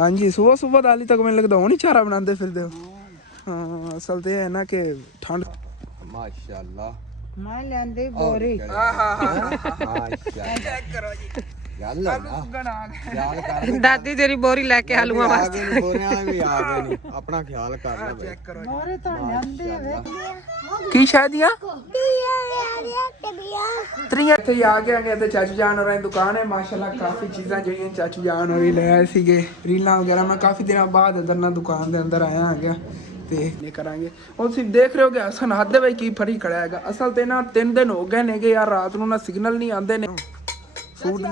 हाँ जी, सुबह सुबह दाली तक मैंने लगता हुन ही चारा बनाते फिरदे हो। हाँ असल तो ये है ना कि ठंड माशाल्लाह मैं लेंदी बोरी माशाल्लाह चेक करो जी गल है ना ख्याल कर दादी तेरी बोरी लेके आलूआ वास्ते बोरे वाले भी आ गए नहीं अपना ख्याल कर ले भाई चेक करो बोरी तो लेंदी वेख की शादियां त्रिया ਤੇ ਆ ਗਏ ਤੇ ਚਾਚੂ ਜਾਨ ਹੋਰਾਂ ਦੀ ਦੁਕਾਨ ਹੈ ਮਾਸ਼ਾਅੱਲਾ ਕਾਫੀ ਚੀਜ਼ਾਂ ਜਿਹੜੀਆਂ ਚਾਚੂ ਜਾਨ ਹੋਰੀ ਲੈ ਆਏ ਸੀਗੇ ਰੀਲਾਂ ਵਗੈਰਾ ਮੈਂ ਕਾਫੀ ਦਿਨਾਂ ਬਾਅਦ ਅੰਦਰ ਨਾ ਦੁਕਾਨ ਦੇ ਅੰਦਰ ਆਇਆ ਆ ਗਿਆ ਤੇ ਨੇ ਕਰਾਂਗੇ ਉਹ ਤੁਸੀਂ ਦੇਖ ਰਹੇ ਹੋ ਕਿ ਹਸਨ ਹੱਦ ਦੇ ਵਿੱਚ ਕੀ ਫੜੀ ਖੜਾ ਹੈਗਾ ਅਸਲ ਤੇ ਨਾ 3 ਦਿਨ ਹੋ ਗਏ ਨੇਗੇ ਯਾਰ ਰਾਤ ਨੂੰ ਨਾ ਸਿਗਨਲ ਨਹੀਂ ਆਉਂਦੇ ਨੇ ਫੂਡ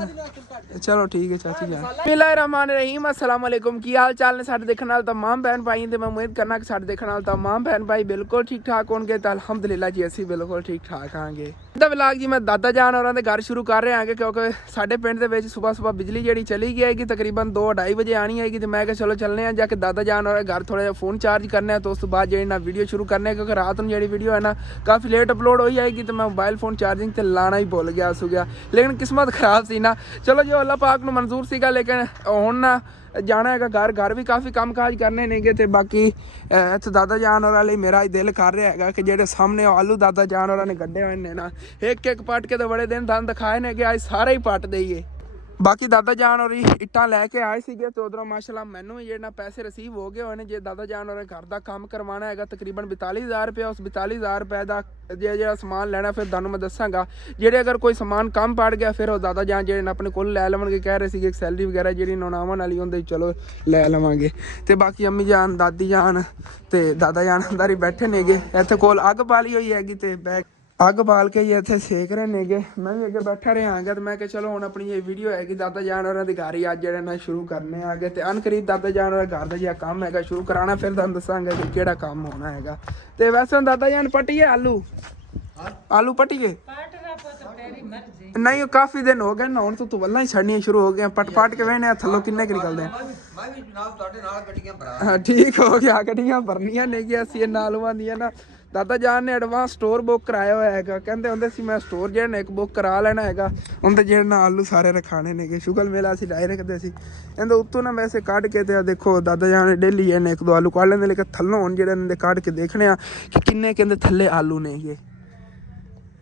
ਚਲੋ ਠੀਕ ਹੈ ਚਾਚੀ ਜਾਨ ਬਿਸਮਿਲ੍ਲਾਹਿਰਰਹਿਮਾਨਿਰਰਹੀਮ अस्सलाम वालेकुम ਕੀ ਹਾਲ ਚਾਲ ਨੇ ਸਾਡੇ ਦੇਖਣ ਨਾਲ तमाम ਭੈਣ ਭਾਈ ਤੇ ਮੈਂ ਉਮੀਦ ਕਰਨਾ ਕਿ ਸਾਡੇ ਦੇਖਣ ਨਾਲ तमाम ਭੈਣ ਭਾਈ ਬਿਲਕੁਲ ਠੀਕ ਠਾਕ ਹੋਣਗੇ ਤਾਂ ਅਲਹਮਦੁਲਿਲਾ ਜੀ ਅਸੀਂ ਬਿਲਕੁਲ ਠੀਕ ਠਾਕ ਆਂਗੇ ਦਾ ਵਲੌਗ ਜੀ ਮੈਂ ਦਾਦਾ ਜਾਨ ਹੋਰਾਂ ਦੇ ਘਰ ਸ਼ੁਰੂ ਕਰ ਰਿਹਾ ਹਾਂ ਕਿਉਂਕਿ ਸਾਡੇ ਪਿੰਡ ਦੇ ਵਿੱਚ ਸਵੇਰ ਬਿਜਲੀ ਜਿਹੜੀ ਚਲੀ ਗਈ ਹੈਗੀ ਤਕਰੀਬਨ 2-2:30 ਵਜੇ ਆਣੀ ਹੈਗੀ ਤੇ ਮੈਂ ਕਿਹਾ ਚਲੋ ਚੱਲਨੇ ਆ ਜਾ ਕੇ ਦਾਦਾ ਜਾਨ ਹੋਰਾਂ ਦੇ ਘਰ ਥੋੜਾ ਜਿਹਾ ਫੋਨ ਚਾਰਜ ਕਰਨੇ ਆ ਤੇ ਉਸ ਤੋਂ ਬਾਅਦ ਜਿਹੜੀ ਨਾ ਵੀਡੀਓ ਸ਼ੁਰੂ ਕਰਨੇ ਕਿਉਂਕਿ ਰਾਤ ਨੂੰ ਜਿਹੜੀ ਵੀਡੀਓ ਹੈ ਨਾ ਕਾਫੀ ਲੇਟ ਅਪਲੋਡ ਹੋਈ ਜਾਏਗੀ ਤੇ ਮੈਂ ਮੋਬਾਈਲ ਫੋਨ ਚਾਰजिंग ਤੇ ਲਾਣਾ ਹੀ ਭੁੱਲ ਗਿਆ ਸੀਗਾ ਲੇਕਿਨ ਕਿਸਮਤ ਖਰਾਬ ਸੀ ਨਾ ਚਲੋ ਜੋ ਅੱਲਾਹ ਪਾਕ ਨੂੰ ਮਨਜ਼ੂਰ ਸੀਗਾ ਲੇਕਿਨ ਹੁਣ ਨਾ ਜਾਣਾ ਹੈਗਾ ਘਰ ਵੀ ਕਾਫੀ ਕੰਮ ਕਾਜ ਕਰਨੇ ਨੇਗੇ ਤੇ ਬਾਕੀ ਇੱਥੇ ਦਾਦਾ ਜਾਨ ਹੋਰਾਂ ਲਈ ਮੇਰਾ ਹੀ ਦਿਲ ਕਰ ਰਿਹਾ ਹੈਗਾ ਕਿ ਜਿਹੜੇ ਸਾਹਮਣੇ ਆਲੂ ਦਾਦਾ ਜਾਨ ਹੋਰਾਂ ਨੇ ਗੱਡੇ ਹੋਏ ਨੇ ਨਾ ਇੱਕ ਪੱਟ ਕੇ ਤੇ ਬੜੇ ਦਿਨ ਦੰਦ ਦਿਖਾਏ ਨੇ ਕਿ ਅੱਜ ਸਾਰੇ ਹੀ ਪੱਟ ਦਈਏ ਬਾਕੀ ਦਾਦਾ ਜਾਨ ਹੋਰੀ ਇੱਟਾਂ ਲੈ ਕੇ ਆਏ ਸੀਗੇ ਤੇ ਉਧਰੋਂ ਮਾਸ਼ਾਅੱਲਾ ਮੈਨੂੰ ਵੀ ਜਿਹੜਾ ਪੈਸੇ ਰਿਸੀਵ ਹੋ ਗਏ ਹੋਏ ਨੇ ਜੇ ਦਾਦਾ ਜਾਨ ਹੋਰਾਂ ਘਰ ਦਾ ਕੰਮ ਕਰਵਾਉਣਾ ਹੈਗਾ ਤਕਰੀਬਨ 42000 ਰੁਪਏ ਉਸ 42000 ਰੁਪਏ ਦਾ ਜਿਹੜਾ ਸਮਾਨ ਲੈਣਾ ਫਿਰ ਤੁਹਾਨੂੰ ਮੈਂ ਦੱਸਾਂਗਾ ਜਿਹੜੇ ਅਗਰ ਕੋਈ ਸਮਾਨ ਕੰਮ ਪੜ ਗਿਆ ਫਿਰ ਉਹ ਦਾਦਾ ਜਾਨ ਜਿਹੜੇ ਨੇ ਆਪਣੇ ਕੋਲ ਲੈ ਲਵਣਗੇ ਕਹਿ ਰਹੇ ਸੀਗੇ ਸੈਲਰੀ ਵਗੈਰਾ ਜਿਹੜੀ ਨੌਨਾਵਾਂ ਵਾਲੀ ਹੁੰਦੀ ਚਲੋ ਲੈ ਲਵਾਂਗੇ ਤੇ ਬਾਕੀ ਅੰਮੀ ਜਾਨ ਦਾਦੀ ਜਾਨ ਤੇ ਦਾਦਾ ਜਾਨ ਅੰਦਰ ਹੀ ਬੈਠੇ ਨੇਗੇ ਇੱਥੇ ਕੋਲ ਅੱਗ ਬਾਲੀ ਹੋਈ ਹੈਗੀ ਤੇ ਬੈਗ ਅੱਗ ਬਾਲ ਕੇ ਇੱਥੇ ਸੇਕ ਰਹੇ ਨੇਗੇ ਮੈਂ ਵੀ ਅੱਗੇ ਬੈਠਾ ਰਿਹਾ ਆਂਗਾ ਤੇ ਮੈਂ ਕਿਹਾ ਚਲੋ ਹੁਣ ਆਪਣੀ ਇਹ ਵੀਡੀਓ ਹੈਗੀ ਦਾਦਾ ਜਾਨ ਹੋਰਾਂ ਦੇ ਘਰ ਹੀ ਅੱਜ ਜਿਹੜੇ ਨਾ ਸ਼ੁਰੂ ਕਰਨੇ ਆਗੇ ਤੇ ਅਨਕਰੀਬ ਦਾਦਾ ਜਾਨ ਹੋਰਾਂ ਘਰ ਦਾ ਜਿਹੜਾ ਕੰਮ ਹੈਗਾ ਸ਼ੁਰੂ ਕਰਾਉਣਾ ਫਿਰ ਤੁਹਾਨੂੰ ਦੱਸਾਂਗਾ ਕਿ ਕਿਹੜਾ ਕੰਮ ਹੋਣਾ ਹੈਗਾ ਤੇ ਵੈਸੇ ਦਾਦਾ ਜਾਨ ਪਟੀਏ ਆਲੂ ਪਟੀਏ ਨਹੀਂ ਕਾਫੀ ਦਿਨ ਹੋ ਗਏ ਨਾ ਹੁਣ ਤੂੰ ਵੱਲਾਂ ਹੀ ਛੱਡਣੀਆਂ ਸ਼ੁਰੂ ਹੋ ਗਈਆਂ ਪਟ ਕੇ ਵੇਹਣੇ ਥੱਲੋਂ ਕਿੰਨੇ ਕਿ ਨਿਕਲਦੇ ਮੈਂ ਵੀ ਜਨਾਬ ਤੁਹਾਡੇ ਨਾਲ ਗੱਡੀਆਂ ਭਰਾ ਹਾਂ ਠੀਕ ਹੋ ਗਿਆ ਗੱਡੀਆਂ ਭਰਨੀਆਂ ਨੇਗੀਆਂ ਅਸੀਂ ਇਹ ਨਾਲੂਆਂ ਦੀਆਂ ਨਾ ਦਾਦਾ ਜਾਨ ਨੇ ਐਡਵਾਂਸ ਸਟੋਰ ਬੁੱਕ ਕਰਾਇਆ ਹੋਇਆ ਹੈਗਾ ਕਹਿੰਦੇ ਹੁੰਦੇ ਸੀ ਮੈਂ ਸਟੋਰ ਜਿਹੜਾ ਨੇ ਇੱਕ ਬੁੱਕ ਕਰਾ ਲੈਣਾ ਹੈਗਾ ਉਹਦੇ ਜਿਹੜੇ ਨਾਲ ਆਲੂ ਸਾਰੇ ਰਖਾਣੇ ਨੇਗੇ ਸ਼ੁਗਲ ਮੇਲਾ ਅਸੀਂ ਡਾਇਰੈਕਟ ਰੱਖਦੇ ਸੀ ਇਹਦੇ ਉੱਤੋਂ ਨਾ ਵੈਸੇ ਕੱਢ ਕੇ ਤੇ ਦੇਖੋ ਦਾਦਾ ਜਾਨ ਡੇਲੀ ਇਹਨੇ 1-2 ਆਲੂ ਕੱਢ ਲੈਂਦੇ ਲੇਕਿਨ ਥੱਲੋਂ ਹੁਣ ਜਿਹੜੇ ਇਹਨਾਂ ਦੇ ਕੱਢ ਕੇ ਦੇਖਣੇ ਆ ਕਿ ਕਿੰਨੇ ਕਹਿੰਦੇ ਥੱਲੇ ਆਲੂ ਨੇਗੇ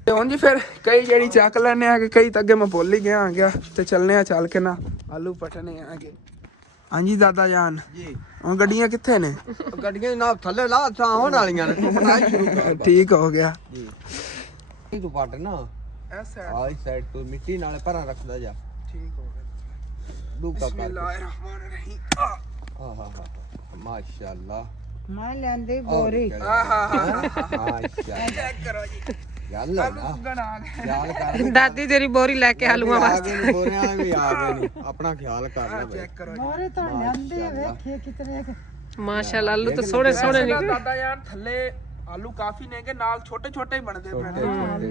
ਤੇ ਹੁਣ ਜੀ ਫਿਰ ਕਈ ਜਿਹੜੀ ਚੱਕ ਲੈਣੇ ਆ ਕਿ ਕਈ ਤਾਂ ਅੱਗੇ ਮੈਂ ਭੁੱਲ ਹੀ ਗਿਆ ਆ ਤੇ ਚੱਲਨੇ ਆ ਚੱਲ ਕੇ ਨਾ ਆਲੂ ਪਟਣੇ ਆਗੇ ਹਾਂਜੀ ਦਾਦਾ ਜਾਨ ਜੀ ਹੁਣ ਗੱਡੀਆਂ ਕਿੱਥੇ ਨੇ ਗੱਡੀਆਂ ਜਨਾਬ ਥੱਲੇ ਲਾ ਥਾਂ ਆਉਣ ਵਾਲੀਆਂ ਨੇ ਪਟਾਈ ਸ਼ੁਰੂ ਕਰ ਠੀਕ ਹੋ ਗਿਆ ਜੀ ਇਹ ਤੂੰ ਪਟ ਨਾ ਆਹ ਸਾਈਡ ਤੋਂ ਮਿੱਟੀ ਨਾਲ ਪਰਾਂ ਰੱਖਦਾ ਜਾ ਠੀਕ ਹੋ ਗਿਆ ਦੂਕਾ ਕਰ ਬਿਸਮਿਲ੍ਲਾਹਿਰਰਹਿਮਾਨਿਰਰਹੀਮ ਆਹਾ ਮਾਸ਼ਾਅੱਲਾ मैं लेंदी बोरी ਮਾਸ਼ਾਅੱਲਾ ਚੈੱਕ ਕਰੋ ਜੀ ਗੱਲ ਹੈ ਨਾ ਖਿਆਲ ਕਰ दादी तेरी बोरी लेके आलूआ वास्ते ਬੋਰੇ ਵਾਲੇ ਵੀ ਆ ਗਏ ਨਹੀਂ ਆਪਣਾ ਖਿਆਲ ਕਰ ਲੈ ਭਾਈ ਚੈੱਕ ਕਰੋ बोरी तो लेंदी वेखिए कितने माशाल्लाह आलू तो सोने सोने निकले ਦਾਦਾ ਯਾਰ ਥੱਲੇ ਆਲੂ ਕਾਫੀ ਨੇਗੇ ਨਾਲ ਛੋਟੇ ਛੋਟੇ ਹੀ ਬਣਦੇ ਪਏ ਨੇ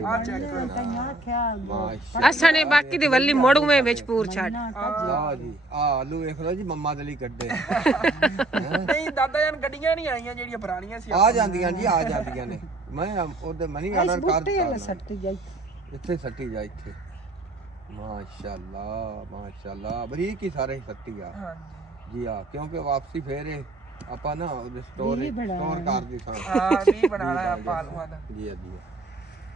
ਆ ਚੈੱਕ ਕਰੋ कन्या ख्याल ਮਾਸ਼ਾਅੱਲਾ अच्छा ने बाकी दी वल्ली मोड़ू में बेच पूर छाड़ ਆ ਜੀ ਆ ਆਲੂ ਵੇਖ ਲਓ ਜੀ ਮੰਮਾ ਦੇ ਲਈ ਕੱਢੇ ਨਹੀਂ ਦਾਦਾ ਯਾਰ ਗੱਡੀਆਂ ਨਹੀਂ ਆਈਆਂ ਜਿਹੜੀਆਂ ਪੁਰਾਣੀਆਂ ਸੀ ਆ ਜਾਂਦੀਆਂ ਜੀ ਆ ਜਾਂਦੀਆਂ ਨੇ ਮੈਂ ਉਹਦੇ ਮਨੀ ਆਰਡਰ ਕਰ बूटी वाला सट्टी जाई ਇੱਥੇ ਸੱਟੀ ਜਾ ਇੱਥੇ ਮਾਸ਼ਾਅੱਲਾ ਬਰੀਕ ਹੀ ਸਾਰੇ ਸੱਟੀ ਆ ਹਾਂਜੀ ਜੀ ਆ ਕਿਉਂਕਿ ਵਾਪਸੀ ਫੇਰ ਇਹ ਆਪਾਂ ਨਾ ਉਹਦੇ ਸਟੋਰ ਕਰ ਦੀ ਥਾਂ ਹਾਂ ਵੀ ਬਣਾਣਾ ਆਪਾਂ ਆਲੂਆਂ ਦਾ ਜੀ ਜੀ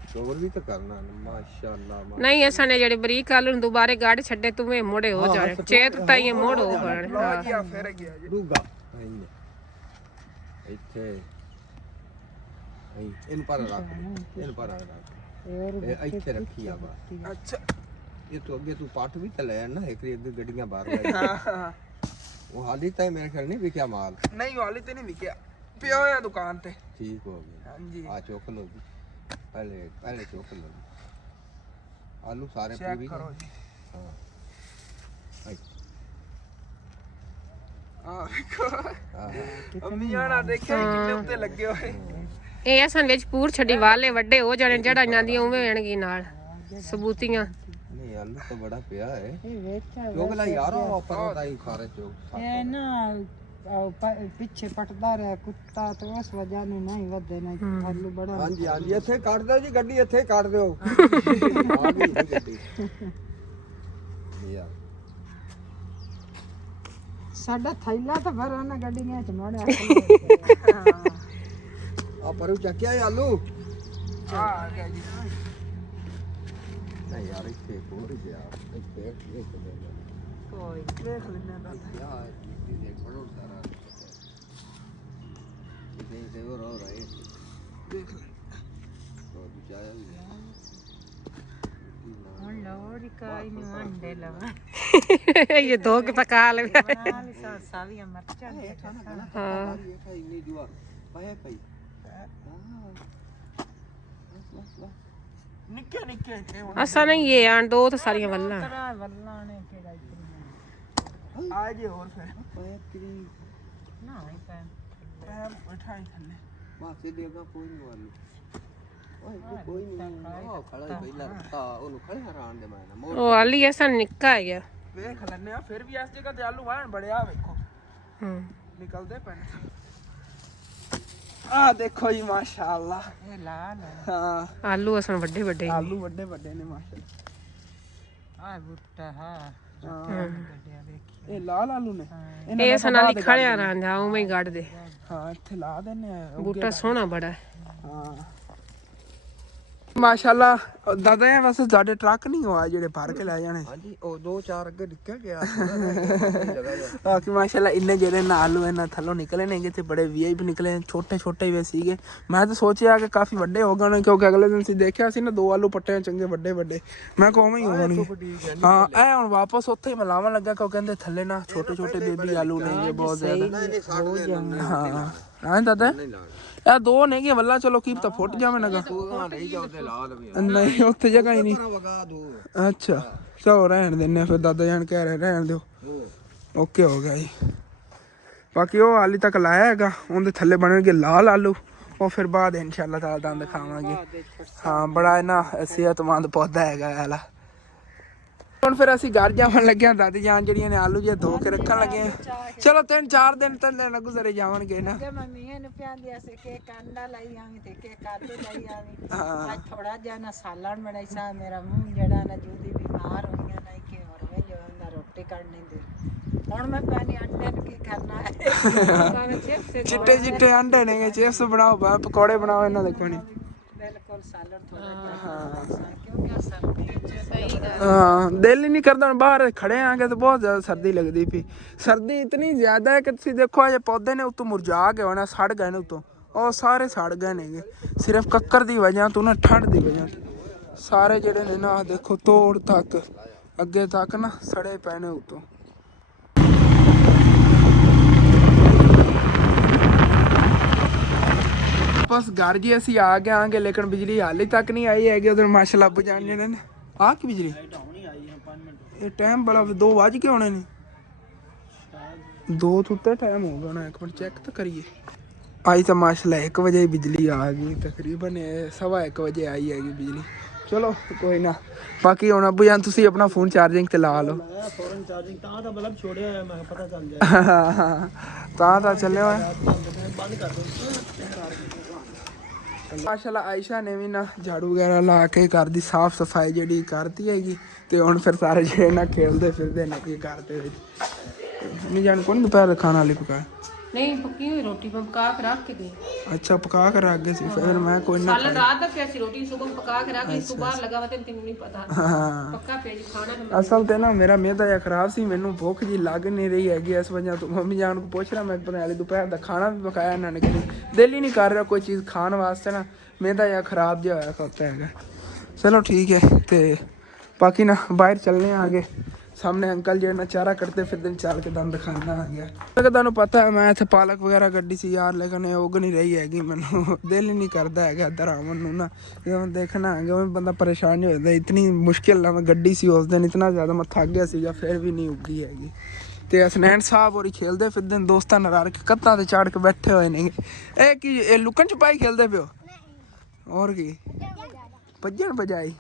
ਸਟੋਰ ਵੀ ਤਾਂ ਕਰਨਾ ਮਾਸ਼ਾਅੱਲਾ नहीं ऐसा ने जड़े बरीक आलू ने दोबारा गाड़ी छड्डे तुम्हें मोड़े हो जाए चेत ताई मोड़ हो गए ਲੋ ਜੀ ਆ ਫਿਰ ਗਿਆ ਜੀ ਦੂਗਾ ਇੱਥੇ ਇਹਨੂੰ ਪਰ ਰੱਖ ਇਹਨੂੰ ਪਰ ਰੱਖ ਇਹ ਇੱਥੇ ਰੱਖੀ ਆ ਬਸ ਅੱਛਾ ਇਹ ਤੋਂ ਅੱਗੇ ਤੂੰ ਪਾਠ ਵੀ ਤੇ ਲੈ ਨਾ ਇੱਕ ਅੱਗੇ ਗੱਡੀਆਂ ਬਾਹਰ ਲੈ ਹਾਂ ਉਹ ਹਾਲੀ ਤਾਂ ਮੇਰੇ ਖਿਆਲ ਨਹੀਂ ਵਿਕਿਆ ਮਾਲ ਨਹੀਂ ਵਾਲੀ ਤੇ ਨਹੀਂ ਵਿਕਿਆ ਪਿਆ ਹੋਇਆ ਦੁਕਾਨ ਤੇ ਠੀਕ ਹੋ ਗਿਆ ਹਾਂਜੀ ਆ ਚੁੱਕ ਲਓ ਜੀ ਪਹਿਲੇ ਚੁੱਕ ਲਓ ਜੀ ਆਲੂ ਸਾਰੇ ਚੈੱਕ ਪੂਰੀ ਕਰੋ ਜੀ ਹਾਂ ਆ ਵੇਖੋ ਆਹ ਅੰਮੀ ਆਣਾ ਦੇਖਿਆ ਕਿੰਨੇ ਉੱਤੇ ਲੱਗੇ ਹੋਏ ਇਹ ਅਸਾਂ ਵਿੱਚ ਪੂਰ ਛੱਡੀ ਵਾਲੇ ਵੱਡੇ ਹੋ ਜਾਣੇ ਜੜਾਈਆਂ ਦੀਆਂ ਉਵੇਂ ਹੋਣਗੀ ਨਾਲ ਸਬੂਤੀਆਂ ਨਹੀਂ ਆਲੂ ਤਾਂ ਬੜਾ ਪਿਆ ਹੈ ये वेचा ਚੁੱਕ ਲੈ ਯਾਰ ਉਹ ਉੱਪਰ ਦਾ ਹੀ ਖਾਰੇ ਚੁੱਕ ये ना पीछे पटदा रहा कुत्ता तो उस वजह ने नहीं वधे ना आलू बड़ा ਹਾਂਜੀ ਹਾਂਜੀ ਇੱਥੇ ਕੱਢ ਦਿਓ ਜੀ ਗੱਡੀ ਇੱਥੇ ਕੱਢ ਦਿਓ ਆ ਗਈ ਜੀ ਗੱਡੀ ਯਾ ਸਾਡਾ ਥੈਲਾ ਤਾਂ ਭਰ ਉਹਨਾਂ ਗੱਡੀਆਂ ਚ ਮੋੜਿਆ ਆ ਪਰੂ ਚੱਕਿਆ ਇਹ ਆਲੂ ਆ ਗਿਆ ਜੀ ਨਹੀਂ ਯਾਰ ਇੱਥੇ ਹੋਰ ਗਿਆ ਇੱਥੇ ਇੱਕ ਦੇ ਕੋਈ ਦੇਖ ਲੈਣੇ ਦਾ ਯਾਰ ਇਹ ਦੇਖ ਬਣੋ ਸਾਰਾ ਇਹ ਤੇ ਹੋਰ ਹੋ ਰਿਹਾ ਹੈ ਦੇਖ तो जाया भी ਹੁਣ ਲੋੜੀ ਕਾਈ ਨੂੰ ਅੰਡੇ ਲਵਾ ये दो के पका ले ਬਣਾ ਲਈ ਸਾਵੀਆਂ ਮਿਰਚਾਂ ਦੇ हाँ ये खाई नहीं दुआ पाए पाई ਨਿੱਕੇ ਨਿੱਕੇ ਇੱਥੇ ਹੁਣ असा नहीं ये आन दो तो सारियां वल्ला ਤਰਾ ਵੱਲਾਂ ਨੇ ਕਿਹੜਾ ਇਤਨੀ ਆ ਜੇ ਹੋਰ ਫਿਰ पाए तेरी ਨਾ ਹੀ ਪੈ ਪੈਰ ਬਿਠਾਈ ਥੱਲੇ मां से देगा कोई नहीं वालू ओए कोई नहीं ओ खड़ा ही पहला रखता ओनु खड़े हरान दे मैं मोड़ ओ आली ऐसा निक्का है गया ਵੇਖ ਲੈਣੇ ਆ ਫਿਰ ਵੀ ਇਸ ਜਗ੍ਹਾ ਤੇ ਆਲੂ ਵਾਣ ਬੜਿਆ ਵੇਖੋ ਨਿਕਲਦੇ ਪੈਣ ਆ ਦੇਖੋ ਜੀ ਮਾਸ਼ਾਅੱਲਾ ਇਹ ਲਾਲ ਹੈ ਹਾਂ आलू असन बड़े बड़े ਆਲੂ ਵੱਡੇ ਵੱਡੇ ਨੇ ਮਾਸ਼ਾਅੱਲਾ ਆ ਬੁੱਟਾ ਹਾਂ ਹਾਂ ਗੱਡਿਆ ਦੇਖੀ ਇਹ ਲਾਲ ਆਲੂ ਨੇ ये सनाली खड़िया रहा उमें गाड़ दे ਹਾਂ ਇੱਥੇ ਲਾ ਦਿੰਨੇ ਆ बूटा सोहना बड़ा है ਹਾਂ ਮਾਸ਼ਾਅੱਲਾ ਦਾਦਾ ਇਹ ਵੈਸੇ ਸਾਡੇ ਟਰੱਕ ਨਹੀਂ ਹੋਆ ਜਿਹੜੇ ਭਰ ਕੇ ਲੈ ਜਾਣੇ हां जी ओ दो चार अगे निकल गया जगह ਬਾਕੀ ਮਾਸ਼ਾਅੱਲਾ ਇੰਨੇ ਜਿਹੜੇ ਨਾ ਆਲੂ ਇਹਨਾਂ ਥੱਲੋਂ ਨਿਕਲੇ ਨੇਗੇ ਤੇ ਬੜੇ ਵੀਆਈਪੀ ਨਿਕਲੇ ਨੇ ਛੋਟੇ ਛੋਟੇ ਵੀ ਸੀਗੇ ਮੈਂ ਤਾਂ ਸੋਚਿਆ ਕਿ ਕਾਫੀ ਵੱਡੇ ਹੋ ਗਏ ਕਿਉਂਕਿ ਅਗਲੇ ਦਿਨ ਸੀ ਦੇਖਿਆ ਸੀ ਨਾ ਦੋ ਆਲੂ ਪੱਟੇ ਚੰਗੇ ਵੱਡੇ ਵੱਡੇ ਮੈਂ ਕਿਹਾ ਉਵੇਂ ਹੀ ਹੋਣਗੇ ਹਾਂ ਇਹ ਹੁਣ ਵਾਪਸ ਉੱਥੇ ਹੀ ਮਿਲਾਵਣ ਲੱਗਾ ਕਿਉਂ ਕਹਿੰਦੇ ਥੱਲੇ ਨਾ ਛੋਟੇ ਛੋਟੇ ਬੇਬੀ ਆਲੂ ਨੇਗੇ ਬਹੁਤ ਜ਼ਿਆਦਾ नहीं साड़ दे ਹਾਂ ਹਾਂ ਦਾਦਾ नहीं लाग ਇਹ ਦੋ ਨੇਗੇ ਵੱਲਾ ਚਲੋ ਕੀ ਪਤਾ ਫੁੱਟ ਜਾਵੇ ਨਗਾ तू नहीं जाओ ला दे ਨਹੀਂ ਉੱਥੇ ਜਗ੍ਹਾ ਹੀ ਨਹੀਂ वगा दो ਅੱਛਾ ਚਲੋ ਰਹਿਣ ਦਿੰਨੇ ਆ ਫਿਰ ਦਾਦਾ ਜਾਨ ਕਹਿ ਰਹੇ ਰਹਿਣ ਦਿਓ ਓਕੇ ਹੋ ਗਿਆ ਜੀ ਬਾਕੀ ਉਹ ਹਾਲੀ ਤੱਕ ਲਾਇਆ ਹੈਗਾ ਉਹਦੇ ਥੱਲੇ ਬਣਨਗੇ ਲਾਲ ਆਲੂ ਉਹ ਫਿਰ ਬਾਅਦ ਇਨਸ਼ਾਅੱਲਾ ਤਾਲਾ ਦੰਦ ਖਾਵਾਂਗੇ ਹਾਂ ਬੜਾ ਨਾ ਸਿਹਤਮੰਦ ਪੌਦਾ ਹੈਗਾ ਇਹ ਵਾਲਾ ਹੁਣ ਫਿਰ ਅਸੀਂ ਘਰ ਜਾਵਣ ਲੱਗੇ ਹਾਂ ਦਾਦੀ ਜਾਨ ਜਿਹੜੀਆਂ ਨੇ ਆਲੂ ਜੇ ਧੋ ਕੇ ਰੱਖਣ ਲੱਗੇ ਆ ਚਲੋ 3-4 ਦਿਨ ਤਾਂ ਨਾ ਗੁਜ਼ਰੇ ਜਾਵਣਗੇ ਨਾ ਕਿ ਮੰਮੀ ਇਹਨੂੰ ਪਿਆਂਦੀ ਅਸੀਂ ਕਿ ਕਾਂਡਾ ਲਈ ਆਵੀਂ ਤੇ ਕਿ ਕਾਲੂ ਲਈ ਆਵੀਂ ਅੱਜ ਥੋੜਾ ਜਿਹਾ ਨਾ ਸਾਲਣ ਬਣਾਈ ਸਾ ਮੇਰਾ ਮੂੰਹ ਜਿਹੜਾ ਨਾ ਜੂਦੀ ਬਿਮਾਰ ਹੋਈਆਂ ਨਹੀਂ ਕਿ ਹੋਰ ਵੇ ਜੋ ਅੰਦਰ ਰੋਟੀ ਕੱਢ ਨਹੀਂ ਦੇ ਹੁਣ ਮੈਂ ਪਾਣੀ ਅੰਡੇ ਨੂੰ ਕੀ ਕਰਨਾ ਹੈ ਚਿੱਟੇ ਚਿੱਟੇ ਅੰਡੇ ਨੇਗੇ ਚਿਪਸ ਬਣਾਓ ਪਕੌੜੇ ਬਣਾਓ ਇਹਨਾਂ ਦੇ ਕੋਣੀ ਬਿਲਕੁਲ ਸਾਲਣ ਥੋੜਾ ਜਿਹਾ ਕਿਉਂਕਿ ਸਰਦੀ ਚ ਸਹੀ ਹਾਂ ਦਿਲ ਹੀ ਨਹੀਂ ਕਰਦਾ ਹੁਣ ਬਾਹਰ ਖੜੇ ਆਂਗੇ ਤਾਂ ਬਹੁਤ ਜ਼ਿਆਦਾ ਸਰਦੀ ਲੱਗਦੀ ਪਈ ਸਰਦੀ ਇਤਨੀ ਜ਼ਿਆਦਾ ਹੈ ਕਿ ਤੁਸੀਂ ਦੇਖੋ ਇਹ ਪੌਦੇ ਨੇ ਉੱਤੋਂ ਮੁਰਝਾ ਕੇ ਹੋਣਾ ਸੜ ਗਏ ਨੇ ਉੱਤੋਂ ਉਹ ਸਾਰੇ ਸੜ ਗਏ ਨੇਗੇ ਸਿਰਫ ਕੱਕਰ ਦੀ ਵਜ੍ਹਾ ਤੋਂ ਨਾ ਠੰਡ ਦੀ ਵਜ੍ਹਾ ਤੋਂ ਸਾਰੇ ਜਿਹੜੇ ਨੇ ਨਾ ਦੇਖੋ ਤੋੜ ਤੱਕ ਅੱਗੇ ਤੱਕ ਨਾ ਸੜੇ ਪਏ ਨੇ ਉੱਤੋਂ ਬਸ ਘਰ ਜੀ ਅਸੀਂ ਆ ਗਏ ਆਂਗੇ ਲੇਕਿਨ ਬਿਜਲੀ ਹਾਲੇ ਤੱਕ ਨਹੀਂ ਆਈ ਹੈਗੀ ਉਧਰ ਮਾਸ਼ਾਅੱਲਾ ਅੱਬੂ ਜਾਨ ਜਿਹੜੇ ਨੇ ਆ ਕੀ ਬਿਜਲੀ ਇਹ ਟਾਈਮ ਬੜਾ 2 ਵਜ ਕੇ ਹੋਣੇ ਨੇ 2 ਤੋਂ ਉੱਤੇ ਟਾਈਮ ਹੋ ਗਿਆ ਨਾ ਇੱਕ ਮਿੰਟ ਚੈੱਕ ਤਾਂ ਕਰੀਏ ਆਈ ਤਾਂ ਮਾਸ਼ਾਅੱਲਾ 1 ਵਜੇ ਬਿਜਲੀ ਆ ਗਈ ਤਕਰੀਬਨ 1:15 ਵਜੇ ਆਈ ਹੈਗੀ ਬਿਜਲੀ ਚਲੋ ਕੋਈ ਨਾ ਬਾਕੀ ਹੁਣ ਅੱਬੂ ਜਾਨ ਤੁਸੀਂ ਆਪਣਾ ਫੋਨ ਚਾਰਜਿੰਗ ਤੇ ਲਾ ਲਓ ਫੌਰਨ ਚਾਰਜਿੰਗ ਤਾਂ ਬਲਬ ਛੋੜਿਆ ਹੋਇਆ ਮੈਂ ਪਤਾ ਚੱਲ ਜਾਏ ਤਾਂ ਚੱਲੇ ਹੋਏ ਬੰਦ ਕਰ ਦੋ ਮਾਸ਼ਾਅੱਲਾ ਆਇਸ਼ਾ ਨੇ ਵੀ ਨਾ ਝਾੜੂ ਵਗੈਰਾ ਲਾ ਕੇ ਘਰ ਦੀ ਸਾਫ ਸਫਾਈ ਜਿਹੜੀ ਕਰਤੀ ਹੈਗੀ ਤੇ ਹੁਣ ਫਿਰ ਸਾਰੇ ਜਿਹੜੇ ਨਾ ਖੇਲਦੇ ਫਿਰਦੇ ਨੇ ਕੀ ਕਰਦੇ ਵਿੱਚ ਨਹੀਂ ਜਾਣ ਕੋਣ ਦੁਪਹਿਰ ਖਾਣਾ ਵਾਲੀ ਪਕਾ नहीं पक्की हुई रोटी मैं पका के रख के गई ਅੱਛਾ ਪਕਾ ਕੇ ਰੱਖ ਗਏ ਸੀ ਫਿਰ ਮੈਂ ਕੋਈ ਨਾ सालन रात दा प्यासी रोटी सुबह पका के रख गई सुबह लगा हुआ तेन नहीं पता ਹਾਂ पक्का पेज खाना तो ਅਸਲ ਤੇ ਨਾ ਮੇਰਾ ਮਿਹਦਾ ਜਿਹਾ ਖਰਾਬ ਸੀ ਮੈਨੂੰ ਭੁੱਖ ਜੀ ਲੱਗ ਨਹੀਂ ਰਹੀ ਹੈਗੀ ਇਸ ਵਜ੍ਹਾ ਤੋਂ ਮੰਮੀ ਜਾਨ ਨੂੰ ਪੁੱਛ ਰਿਹਾ ਮੈਂ ਬਣਾ ਲਈ ਦੁਪਹਿਰ ਦਾ ਖਾਣਾ ਵੀ ਪਕਾਇਆ ਇਹਨਾਂ ਨੇ ਕਦੇ ਦਿਲ ਹੀ ਨਹੀਂ ਕਰ ਰਿਹਾ ਕੋਈ ਚੀਜ਼ ਖਾਣ ਵਾਸਤੇ ਨਾ ਮਿਹਦਾ ਜਿਹਾ ਖਰਾਬ ਜਿਹਾ ਹੋਇਆ ਖੋਤਾ ਹੈਗਾ ਚਲੋ ਠੀਕ ਹੈ ਤੇ ਬਾਕੀ ਨਾ ਬਾਹਰ ਚੱਲਨੇ ਆ ਆਗੇ ਸਾਹਮਣੇ ਅੰਕਲ ਜਿਹੜੇ ਨਾ ਚਾਰਾ ਕੱਟਦੇ ਫਿਰਦੇ ਚੱਲ ਕੇ ਤੁਹਾਨੂੰ ਦਿਖਾਉਣਾ ਆ ਗਿਆ ਕਿਉਂਕਿ ਤੁਹਾਨੂੰ ਪਤਾ ਹੈ ਮੈਂ ਇੱਥੇ ਪਾਲਕ ਵਗੈਰਾ ਗੱਡੀ ਸੀ ਯਾਰ ਲੇਕਿਨ ਇਹ ਉਗ ਨਹੀਂ ਰਹੀ ਹੈਗੀ ਮੈਨੂੰ ਦਿਲ ਹੀ ਨਹੀਂ ਕਰਦਾ ਹੈਗਾ ਇੱਧਰ ਆਉਣ ਨੂੰ ਨਾ ਜਦੋਂ ਦੇਖਣਾ ਹੈਗਾ ਉਹ ਬੰਦਾ ਪਰੇਸ਼ਾਨ ਹੋ ਜਾਂਦਾ ਇਤਨੀ ਮੁਸ਼ਕਿਲ ਨਾਲ ਮੈਂ ਗੱਡੀ ਸੀ ਉਸ ਦਿਨ ਇਤਨਾ ਜ਼ਿਆਦਾ ਮੈਂ ਥੱਕ ਗਿਆ ਸੀਗਾ ਫਿਰ ਵੀ ਨਹੀਂ ਉੱਗੀ ਹੈਗੀ ਤੇ ਹਸਨੈਨ ਸਾਹਿਬ ਹੋਰੀ ਖੇਲਦੇ ਫਿਰਦੇ ਨੇ ਦੋਸਤਾਂ ਨਾਲ ਰਲ ਕੇ ਕੱਤਾਂ ਤੇ ਚੜ ਕੇ ਬੈਠੇ ਹੋਏ ਨੇ ਇਹ ਕੀ ਇਹ ਲੁਕਣ ਛਪਾਈ ਖੇਲਦੇ ਪਿਓ ਹੋਰ ਕੀ ਭੱਜਣ ਭਜਾਈ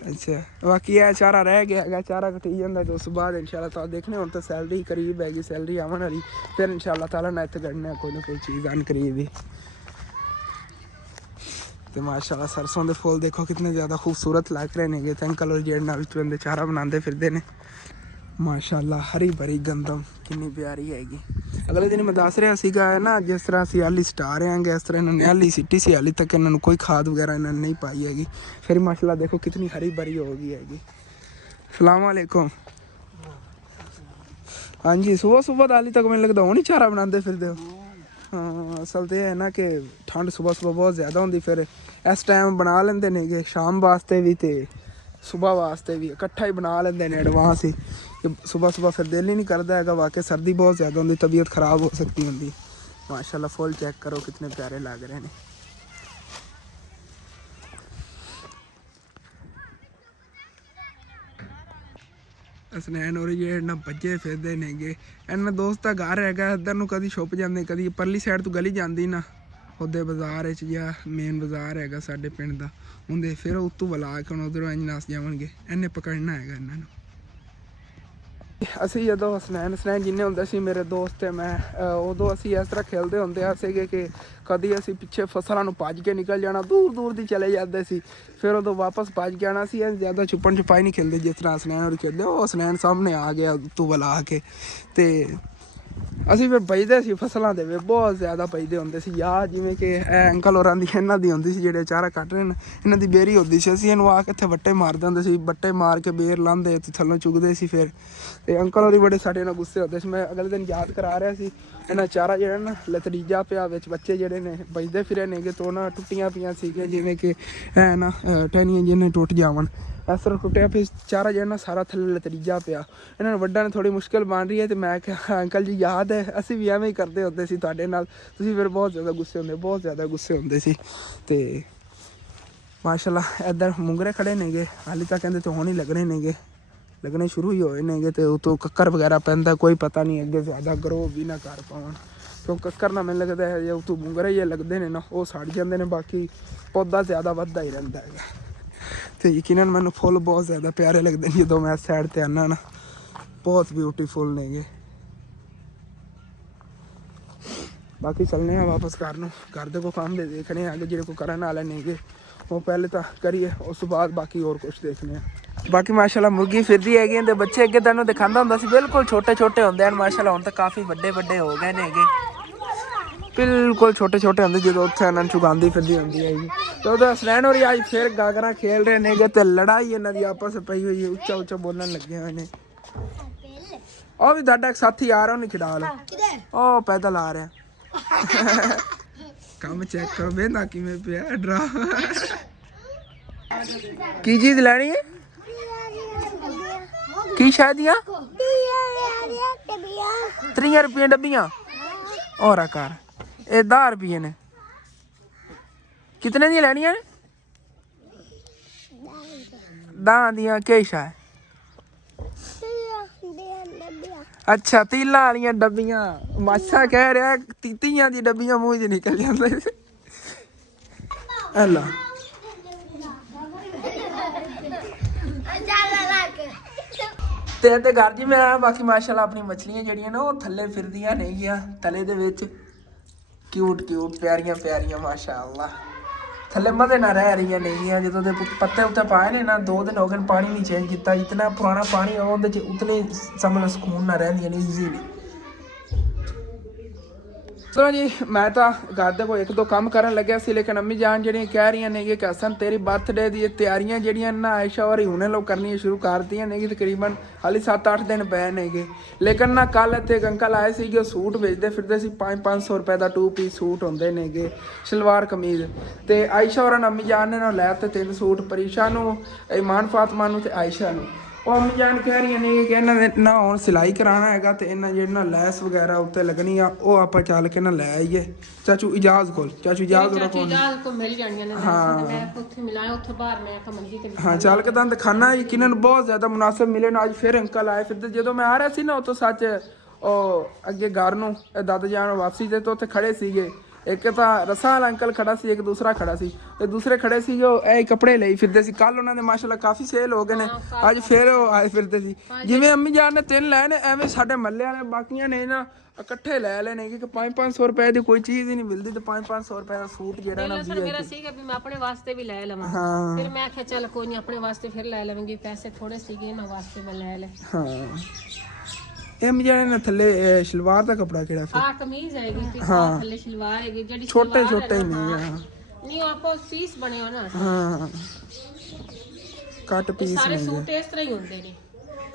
अच्छा बाकी यह चारा रह गया है चारा कटी जाता तो उस बाद इंशाल्लाह ताला देखने हम तो सैलरी करीब हैगी सैलरी आवन वाली फिर इंशाल्लाह ताला ना इत्थे कढ़ने कोई ना कोई चीज़ आन करीब ही तो माशाल्लाह सरसों के फुल देखो कितने ज़्यादा खूबसूरत लग रहे हैं तो अंकल और जेड़ नाल बंदे चारा बनाते फिरते हैं ਮਾਸ਼ਾਅੱਲਾ ਹਰੀ ਭਰੀ ਗੰਦਮ ਕਿੰਨੀ ਪਿਆਰੀ ਹੈਗੀ। ਅਗਲੇ ਦਿਨ ਮੈਂ ਦੱਸ ਰਿਹਾ ਸੀਗਾ ਨਾ, ਜਿਸ ਤਰ੍ਹਾਂ ਅਸੀਂ ਹਾਲੀ ਸਟਾਰ ਆਂਗੇ ਇਸ ਤਰ੍ਹਾਂ ਇਹਨਾਂ ਨੇ ਹਾਲੀ ਸਿੱਟੀ ਸੀ, ਹਾਲੀ ਤੱਕ ਇਹਨਾਂ ਨੂੰ ਕੋਈ ਖਾਦ ਵਗੈਰਾ ਇਹਨਾਂ ਨੇ ਨਹੀਂ ਪਾਈ ਹੈਗੀ। ਫਿਰ ਮਾਸ਼ਾਅੱਲਾ ਦੇਖੋ ਕਿਤਨੀ ਹਰੀ ਭਰੀ ਹੋ ਗਈ ਹੈਗੀ। ਸਲਾਮ ਵਾਲੇकुम। ਹਾਂਜੀ ਸੁਬਹ ਸੁਬਹ ਦਾ ਹਾਲੀ ਤੱਕ ਮੈਨੂੰ ਲੱਗਦਾ ਹੁਣ ਹੀ ਚਾਰਾ ਬਣਾਉਂਦੇ ਫਿਰਦੇ ਹੋ। ਹਾਂ ਅਸਲ ਤੇ ਹੈ ਨਾ ਕਿ ਠੰਡ ਸੁਬਹ ਸੁਬਹ ਬਹੁਤ ਜ਼ਿਆਦਾ ਹੁੰਦੀ, ਫਿਰ ਇਸ ਟਾਈਮ ਬਣਾ ਲੈਂਦੇ ਨੇਗੇ ਸ਼ਾਮ ਵਾਸਤੇ ਵੀ ਤੇ ਸੁਬਹ ਵਾਸਤੇ ਵੀ ਇਕੱਠਾ ਹੀ ਬਣਾ ਲੈਂਦੇ ਨੇ ਐਡਵਾਂਸ ਹੀ। ਸੁਬह सुबह फिर दिल ही नहीं करता है, वाकई सर्दी बहुत ज़्यादा होती, तबीयत ख़राब हो सकती होंगी। माशाल्लाह फुल चेक करो कितने प्यारे लग रहे हैं। असनैन और ये ना बच्चे फिरते नेगे, इन्ना दोस्त का घर है इधर नूं कदी छुप जाते, कदी परली साइड तो गली जाती ना उदे बाजार या मेन बाजार है साडे पिंड दा उंदे, फिर उत्तों बुला के उधरों इंज नस जावणगे, इन्हें पकड़ना है इन्हां नूं। ਅਸੀਂ ਜਦੋਂ ਸਨੈਨ ਜਿੰਨੇ ਹੁੰਦੇ ਸੀ ਮੇਰੇ ਦੋਸਤ ਤੇ ਮੈਂ, ਉਦੋਂ ਅਸੀਂ ਇਸ ਤਰ੍ਹਾਂ ਖੇਲਦੇ ਹੁੰਦੇ ਸੀਗੇ ਕਿ ਕਦੀ ਅਸੀਂ ਪਿੱਛੇ ਫਸਲਾਂ ਨੂੰ ਭੱਜ ਕੇ ਨਿਕਲ ਜਾਣਾ, ਦੂਰ ਦੂਰ ਦੀ ਚਲੇ ਜਾਂਦੇ ਸੀ, ਫਿਰ ਉਦੋਂ ਵਾਪਸ ਭੱਜ ਕੇ ਆਉਣਾ ਸੀ। ਜ਼ਿਆਦਾ ਛੁਪਣ ਛੁਪਾਈ ਨਹੀਂ ਖੇਲਦੇ ਜਿਸ ਤਰ੍ਹਾਂ ਸਨੈਨ ਹੋਰ ਖੇਡਦੇ। ਉਹ ਸਨੈਨ ਸਾਹਮਣੇ ਆ ਗਿਆ ਤੂੰ ਬੁਲਾ ਕੇ, ਤੇ ਅਸੀਂ ਫਿਰ ਬਚਦੇ ਸੀ ਫਸਲਾਂ ਦੇ ਵਿੱਚ, ਬਹੁਤ ਜ਼ਿਆਦਾ ਬਚਦੇ ਹੁੰਦੇ ਸੀ ਯਾਰ। ਜਿਵੇਂ ਕਿ ਇਹ ਅੰਕਲ ਹੋਰਾਂ ਦੀ ਇਹਨਾਂ ਦੀ ਹੁੰਦੀ ਸੀ ਜਿਹੜੇ ਚਾਰਾ ਕੱਟ ਰਹੇ ਨੇ, ਇਹਨਾਂ ਦੀ ਬੇਰੀ ਹੁੰਦੀ ਸੀ, ਅਸੀਂ ਇਹਨੂੰ ਆ ਕੇ ਇੱਥੇ ਵੱਟੇ ਮਾਰਦੇ ਹੁੰਦੇ ਸੀ, ਵੱਟੇ ਮਾਰ ਕੇ ਬੇਰ ਲਾਂਦੇ ਤੇ ਥੱਲੋਂ ਚੁਗਦੇ ਸੀ ਫਿਰ। ਤੇ ਅੰਕਲ ਹੋਰੀ ਬੜੇ ਸਾਡੇ ਨਾਲ ਗੁੱਸੇ ਹੁੰਦੇ ਸੀ। ਮੈਂ ਅਗਲੇ ਦਿਨ ਯਾਦ ਕਰਾ ਰਿਹਾ ਸੀ, ਇਹਨਾਂ ਚਾਰਾ ਜਿਹੜਾ ਨਾ ਲਤਰੀਜਾ ਪਿਆ ਵਿੱਚ, ਬੱਚੇ ਜਿਹੜੇ ਨੇ ਬਚਦੇ ਫਿਰੇ ਨੇਗੇ ਤੋਂ ਨਾ ਟੁੱਟੀਆਂ ਪਈਆਂ ਸੀਗੀਆਂ, ਜਿਵੇਂ ਕਿ ਇਹ ਨਾ ਟਹਿਣੀਆਂ ਜਿਹਨੇ ਟੁੱਟ ਜਾਵਣ ਇਸ ਤਰ੍ਹਾਂ ਟੁੱਟਿਆ, ਫਿਰ ਚਾਰਾ ਜਿਹੜਾ ਨਾ ਸਾਰਾ ਥੱਲੇ ਲਤਰੀਜਾ ਪਿਆ। ਇਹਨਾਂ ਨੂੰ ਵੱਢਣ ਥੋੜ੍ਹੀ ਮੁਸ਼ਕਿਲ ਬਣ ਰਹੀ ਹੈ, ਤੇ ਮੈਂ ਕਿਹਾ ਅੰਕਲ ਜੀ ਯਾਦ ਹੈ ਅਸੀਂ ਵੀ ਐਵੇਂ ਹੀ ਕਰਦੇ ਹੁੰਦੇ ਸੀ ਤੁਹਾਡੇ ਨਾਲ, ਤੁਸੀਂ ਫਿਰ ਬਹੁਤ ਜ਼ਿਆਦਾ ਗੁੱਸੇ ਹੁੰਦੇ, ਬਹੁਤ ਜ਼ਿਆਦਾ ਗੁੱਸੇ ਹੁੰਦੇ ਸੀ। ਤੇ ਮਾਸ਼ਾਅੱਲਾ ਇੱਧਰ ਮੁੰਗਰੇ ਖੜੇ ਨੇਗੇ, ਹਾਲੇ ਤਾਂ ਕਹਿੰਦੇ ਤੇ ਹੁਣ ਹੀ ਲੱਗਣੇ ਨੇਗੇ, ਲੱਗਣੇ ਸ਼ੁਰੂ ਹੀ ਹੋਏ ਨੇਗੇ। ਤੇ ਉਤੋਂ ਕੱਕਰ ਵਗੈਰਾ ਪੈਂਦਾ, ਕੋਈ ਪਤਾ ਨਹੀਂ ਅੱਗੇ ਜ਼ਿਆਦਾ ਗਰੋ ਵੀ ਨਾ ਕਰ ਪਾਉਣ, ਕਿਉਂ ਕੱਕਰ ਨਾ ਮੈਨੂੰ ਲੱਗਦਾ ਹੈ ਜੇ ਉਤੋਂ ਮੁੰਗਰੇ ਜੇ ਲੱਗਦੇ ਨੇ ਨਾ ਉਹ ਸੜ ਜਾਂਦੇ ਨੇ, ਬਾਕੀ ਪੌਦਾ ਜ਼ਿਆਦਾ ਵੱਧਦਾ ਹੀ ਰਹਿੰਦਾ ਹੈਗਾ। ਤੇ ਯਕੀਨਨ ਮੈਨੂੰ ਫੁੱਲ ਬਹੁਤ ਜ਼ਿਆਦਾ ਪਿਆਰੇ ਲੱਗਦੇ ਨੇ ਜਦੋਂ ਮੈਂ ਇਸ ਸਾਈਡ ਤੇ ਆਉਂਦਾ ਨਾ, ਬਹੁਤ ਬਿਊਟੀਫੁੱਲ ਨੇਗੇ। ਬਾਕੀ ਚੱਲਨੇ ਆ ਵਾਪਸ ਘਰ ਨੂੰ, ਘਰ ਦੇ ਕੋ ਕੰਮ ਦੇ ਦੇਖਣੇ ਆ ਜਿਹੜੇ ਕੋ ਕਰਨ ਵਾਲੇ ਨੇਗੇ, ਉਹ ਪਹਿਲੇ ਤਾਂ ਕਰੀਏ, ਉਸ ਤੋਂ ਬਾਅਦ ਬਾਕੀ ਹੋਰ ਕੁਝ ਦੇਖਣੇ ਆ। ਬਾਕੀ ਮਾਸ਼ਾਅੱਲਾ ਮੁਰਗੀ ਫਿਰਦੀ ਹੈਗੀ, ਤੇ ਬੱਚੇ ਅੱਗੇ ਤੁਹਾਨੂੰ ਦਿਖਾਉਂਦਾ ਹੁੰਦਾ ਸੀ ਬਿਲਕੁਲ ਛੋਟੇ ਛੋਟੇ ਹੁੰਦੇ ਹਨ, ਮਾਸ਼ਾਅੱਲਾ ਹੁਣ ਤਾਂ ਕਾਫੀ ਵੱਡੇ ਵੱਡੇ ਹੋ ਗਏ ਨੇਗੇ, ਬਿਲਕੁਲ ਛੋਟੇ ਛੋਟੇ ਹੁੰਦੇ ਜਦੋਂ ਉੱਥੇ ਇਹਨਾਂ ਨੂੰ ਚੁਗਾਉਂਦੀ ਫਿਰਦੀ ਹੁੰਦੀ ਹੈਗੀ। ਤੇ ਉਹਦਾ ਸਨੈਨ ਹੋਰੀ ਅੱਜ ਫਿਰ ਗਾਗਰਾਂ ਖੇਲ ਰਹੇ ਨੇਗੇ, ਤੇ ਲੜਾਈ ਇਹਨਾਂ ਦੀ ਆਪਸ ਪਈ ਹੋਈ ਹੈ, ਉੱਚਾ ਉੱਚਾ ਬੋਲਣ ਲੱਗੇ ਹੋਏ ਨੇ। ਉਹ ਵੀ ਤੁਹਾਡਾ ਇੱਕ ਸਾਥੀ ਆ ਰਿਹਾ, ਉਹਨੂੰ ਖਿਡਾ ਲਓ, ਉਹ ਪੈਦਲ ਆ ਰਿਹਾ। ਕੰਮ ਚੈੱਕ ਕਰੋ ਵੇਂਦਾ ਕਿਵੇਂ ਪਿਆ ਡਰਾ। ਕੀ ਚੀਜ਼ ਲੈਣੀ ਹੈ? ਕੀ ਸ਼ਾਦੀਆਂ 30 ਰੁਪਏ ਡੱਬੀਆਂ और आकार ये 10 रुपये ने, कितने दी लेनिया ने? 10 दियां क्या है? अच्छा तीला वाली डब्बियां, माशा कह रहा 30 दी डब्बियां मुंह च निकल जाते। ਤੇ ਘਰ ਜੀ ਮੈਂ ਆਇਆ, ਬਾਕੀ ਮਾਸ਼ਾਅੱਲਾ ਆਪਣੀ ਮੱਛਲੀਆਂ ਜਿਹੜੀਆਂ ਨਾ ਉਹ ਥੱਲੇ ਫਿਰਦੀਆਂ ਨੇਗੀਆਂ ਤਲੇ ਦੇ ਵਿੱਚ, ਕਿਊਟ ਕਿਊਟ ਪਿਆਰੀਆਂ ਪਿਆਰੀਆਂ ਮਾਸ਼ਾਅੱਲਾ ਥੱਲੇ ਮਜ਼ੇ ਨਾਲ ਰਹਿ ਰਹੀਆਂ ਨੇਗੀਆਂ। ਜਦੋਂ ਦੇ ਪੱਤੇ ਉੱਤੇ ਪਾਏ ਨੇ ਨਾ, 2 ਦਿਨ ਹੋ ਗਏ ਪਾਣੀ ਨਹੀਂ ਚੇਂਜ ਕੀਤਾ, ਜਿਤਨਾ ਪੁਰਾਣਾ ਪਾਣੀ ਆ ਉਹਦੇ 'ਚ ਉਤਨੇ ਸਮਝ ਸਕੂਨ ਨਾਲ ਰਹਿੰਦੀਆਂ ਨੇ ਈਜ਼ੀਲੀ। ਚਲੋ ਜੀ ਮੈਂ ਤਾਂ ਘਰ ਦੇ ਕੋਈ 1-2 ਕੰਮ ਕਰਨ ਲੱਗਿਆ ਸੀ, ਲੇਕਿਨ ਅੰਮੀ ਜਾਨ ਜਿਹੜੀਆਂ ਕਹਿ ਰਹੀਆਂ ਨੇ ਕਿ ਹਸਨ ਤੇਰੀ ਬਰਥਡੇ ਦੀ ਤਿਆਰੀਆਂ ਜਿਹੜੀਆਂ ਨਾ ਆਇਸ਼ਾ ਔਰ ਹੁਣੇ ਲੋਕ ਕਰਨੀਆਂ ਸ਼ੁਰੂ ਕਰਤੀਆਂ ਨੇ, ਤਕਰੀਬਨ ਹਾਲੇ 7-8 ਦਿਨ ਪਏ ਨੇਗੇ। ਲੇਕਿਨ ਨਾ ਕੱਲ ਇੱਥੇ ਇੱਕ ਅੰਕਲ ਆਏ ਸੀਗੇ, ਸੂਟ ਵੇਚਦੇ ਫਿਰਦੇ ਸੀ, 500 ਰੁਪਏ ਦਾ 2 ਪੀਸ ਸੂਟ ਹੁੰਦੇ ਨੇਗੇ, ਸਲਵਾਰ ਕਮੀਜ਼। ਤੇ ਆਇਸ਼ਾ ਔਰ ਅੰਮੀ ਜਾਨ ਨੇ ਨਾ ਲੈ ਤੇ 3 ਸੂਟ, ਪਰੀਸ਼ਾ ਨੂੰ, ਇਮਾਨ ਫਾਤਮਾ ਨੂੰ ਤੇ ਆਇਸ਼ਾ ਨੂੰ। ਉਹ ਅੰਮੀ ਜਾਨ ਕਹਿ ਰਹੀਆਂ ਨੇ ਕਿ ਇਹਨਾਂ ਦੇ ਨਾ ਹੁਣ ਸਿਲਾਈ ਕਰਾਉਣਾ ਹੈਗਾ, ਤੇ ਇਹਨਾਂ ਜਿਹੜੇ ਨਾ ਲੈਸ ਵਗੈਰਾ ਉੱਤੇ ਲੱਗਣੀ ਆ ਉਹ ਆਪਾਂ ਚੱਲ ਕੇ ਨਾ ਲੈ ਆਈਏ ਚਾਚੂ ਇਜਾਜ਼ ਕੋਲ। ਚਾਚੂ ਇਜਾਜ਼ ਕੋ ਮਿਲ ਜਾਣੀਆਂ ਨੇ, ਮੈਂ ਉੱਥੇ ਮਿਲਾਇਆ, ਉੱਥੇ ਬਾਹਰ ਮੈਂ ਮੰਜੀ ਤੇ ਹਾਂ ਚੱਲ ਕੇ ਤੁਹਾਨੂੰ ਦਿਖਾਣਾ ਯਕੀਨਨ ਬਹੁਤ ਜ਼ਿਆਦਾ ਮੁਨਾਸਿਬ ਮਿਲੇ ਨਾ। ਅੱਜ ਫਿਰ ਅੰਕਲ ਆਏ ਫਿਰ ਜਦੋਂ ਮੈਂ ਆ ਰਿਹਾ ਸੀ ਨਾ ਉੱਥੋਂ, ਸੱਚ ਉਹ ਅੱਗੇ ਘਰ ਨੂੰ ਦਾਦਾ ਜਾਨ ਵਾਪਸੀ ਤੇ ਉੱਥੇ ਖੜੇ ਸੀਗੇ, ਇੱਕ ਤਾਂ ਰਸਾ ਵਾਲਾ ਅੰਕਲ ਖੜਾ ਸੀ, ਇੱਕ ਦੂਸਰਾ ਖੜਾ ਸੀ, ਤੇ ਦੂਸਰੇ ਖੜੇ ਸੀ ਜੋ ਇਹ ਕੱਪੜੇ ਲਈ ਫਿਰਦੇ ਸੀ। ਕੱਲ ਉਹਨਾਂ ਦੇ ਮਾਸ਼ਾਅੱਲਾ ਕਾਫੀ ਸੇਲ ਹੋ ਗਏ ਨੇ, ਅੱਜ ਫਿਰ ਉਹ ਆਏ ਫਿਰਦੇ ਸੀ। ਜਿਵੇਂ ਅੰਮੀ ਜਾਨ ਨੇ 3 ਲਏ ਨੇ, ਐਵੇਂ ਸਾਡੇ ਮੱਲੇ ਵਾਲੇ ਬਾਕੀਆਂ ਨੇ ਨਾ ਇਕੱਠੇ ਲੈ ਲੈਣੇ ਕਿ 500 ਰੁਪਏ ਦੀ ਕੋਈ ਚੀਜ਼ ਹੀ ਨਹੀਂ ਮਿਲਦੀ, ਤੇ 500 ਰੁਪਏ ਦਾ ਸੂਟ ਜਿਹੜਾ ਨਾ ਮੇਰਾ ਸੀਗਾ ਵੀ ਮੈਂ ਆਪਣੇ ਵਾਸਤੇ ਵੀ ਲੈ ਲਵਾਂ, ਫਿਰ ਮੈਂ ਕਿਹਾ ਚੱਲ ਕੋਈ ਨਹੀਂ ਆਪਣੇ ਵਾਸਤੇ ਫਿਰ ਲੈ ਲਵਾਂਗੀ, ਪੈਸੇ ਥੋੜੇ ਸੀਗੇ ਮੈਂ ਵਾਸਤੇ ਮੈਂ ਲੈ ਲੈ। ਹਾਂ ਇਹ ਮਜਾਣੇ ਨੇ ਥੱਲੇ ਸ਼ਲਵਾਰ ਦਾ ਕਪੜਾ ਕਿਹੜਾ ਫਿਰ ਆ ਕਮੀਜ਼ ਹੈਗੀ ਤੇ ਥੱਲੇ ਸ਼ਲਵਾਰ ਹੈਗੀ, ਜਿਹੜੀ ਛੋਟੇ ਛੋਟੇ ਹੀ ਨਹੀਂ ਆ। ਨਹੀਂ ਆਪੋ ਪੀਸ ਬਣੇ ਹੋ ਨਾ, ਹਾਂ ਕੱਟ ਪੀਸ ਸਾਰੇ ਸੂਟ ਇਸ ਤਰ੍ਹਾਂ ਹੀ ਹੁੰਦੇ ਨੇ।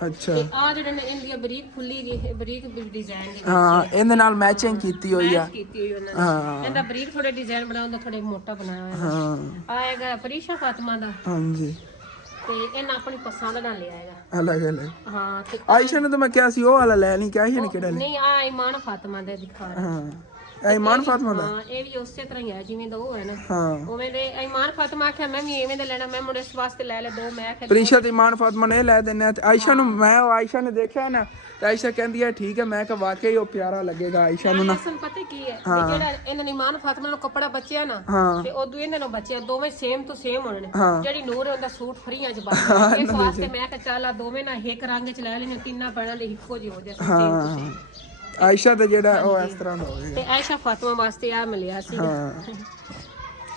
ਅੱਛਾ ਤੇ ਆ ਜਿਹੜੇ ਨੇ ਇੰਡੀਆ ਬਰੀਕ ਖੁੱਲੀ ਗਈ, ਬਰੀਕ ਡਿਜ਼ਾਈਨ ਦੀ ਹਾਂ ਇਹਦੇ ਨਾਲ ਮੈਚਿੰਗ ਕੀਤੀ ਹੋਈ ਆ। ਕੀਤੀ ਹੋਈ ਉਹਨਾਂ ਨੇ। ਇਹਦਾ ਬਰੀਕ ਥੋੜੇ ਡਿਜ਼ਾਈਨ ਬਣਾਉਂਦਾ, ਥੋੜੇ ਮੋਟਾ ਬਣਾਇਆ ਹੋਇਆ। ਹਾਂ ਆਏਗਾ ਪਰੀਸ਼ਾ ਫਾਤਿਮਾ ਦਾ, ਹਾਂਜੀ ਤੇ ਇਹਨਾਂ ਆਪਣੀ ਪਸੰਦ ਨਾਲ ਲਿਆ ਹੈਗਾ। ਅਲੱਗ ਅਲੱਗ। ਹਾਂ ਤੇ ਆਇਸ਼ਾ ਨੇ ਤਾਂ ਮੈਂ ਕਿਹਾ ਸੀ ਉਹ ਵਾਲਾ ਲੈ ਲਈ, ਕਿਹਾ ਸੀ ਨੇ ਕਿਹੜਾ ਲੈ। ਨਹੀਂ ਆ ਇਮਾਨ ਫਾਤਿਮਾ ਦਾ ਦਿਖਾ ਰਿਹਾ। ਹਾਂ ਇਮਾਨ ਫਾਤਿਮਾ ਦਾ। ਹਾਂ ਇਹ ਵੀ ਉਸੇ ਤਰ੍ਹਾਂ ਹੀ ਹੈ ਜਿਵੇਂ ਦਾ ਉਹ ਹੈ ਨਾ, ਹਾਂ ਉਵੇਂ ਦੇ ਇਮਾਨ ਫਾਤਿਮਾ ਆਖਿਆ ਮੈਂ ਵੀ ਐਵੇਂ ਦਾ ਲੈਣਾ, ਮੈਂ ਮੁੰਡੇ ਇਸ ਵਾਸਤੇ ਲੈ ਲੈ ਦੋ। ਮੈਂ ਆਖਿਆ ਪ੍ਰੀਸ਼ਾ ਤੇ ਇਮਾਨ ਫਾਤਿਮਾ ਨੇ ਲੈ ਦਿੰਨੇ ਆ। ਤੇ ਆਇਸ਼ਾ ਨੂੰ ਮੈਂ ਆਇਸ਼ਾ ਨੇ ਦੇਖਿਆ ਨਾ, ਤੇ ਆਇਸ਼ਾ ਕਹਿੰਦੀ ਹੈ ਠੀਕ ਹੈ। ਮੈਂ ਕਿਹਾ ਵਾਕਈ ਉਹ ਪਿਆਰਾ ਲੱਗੇਗਾ ਆਇਸ਼ਾ ਨੂੰ ਨਾ। ਅਸਲ ਪਤਾ ਕੀ ਹੈ, ਵੀ ਜਿਹੜਾ ਇਹਨਾਂ ਨੇ ਇਮਾਨ ਫਾਤਿਮਾ ਨੂੰ ਕੱਪੜਾ ਬਚਿਆ ਨਾ, ਤੇ ਉਦੋਂ ਇਹਨਾਂ ਨੂੰ ਬਚਿਆ ਦੋਵੇਂ ਸੇਮ ਟੂ ਸੇਮ ਹੋਣੇ ਨੇ। ਜਿਹੜੀ ਨੂਰ ਹੈ ਉਹਦਾ ਸੂਟ ਫਰੀਆਂ ਚ ਬਣਦਾ, ਇਸ ਵਾਸਤੇ ਮੈਂ ਕਿਹਾ ਚੱਲ ਆ ਦੋਵੇਂ ਨਾ ਇੱਕ ਰੰਗ ਚ ਲੈ ਲੈਣੇ, ਤਿੰਨਾਂ ਪੈਣਾ ਲਈ ਇੱਕੋ ਜਿਹੇ ਹੋ ਜਾਏ ਸੇਮ ਟੂ ਸੇਮ। ਆਇਸ਼ਾ ਤੇ ਜਿਹੜਾ ਉਹ ਇਸ ਤਰ੍ਹਾਂ ਦਾ ਹੋਵੇਗਾ। ਤੇ ਆਇਸ਼ਾ ਫਾਤਿਮਾ ਵਾਸਤੇ ਆ ਮਿਲਿਆ ਸੀ।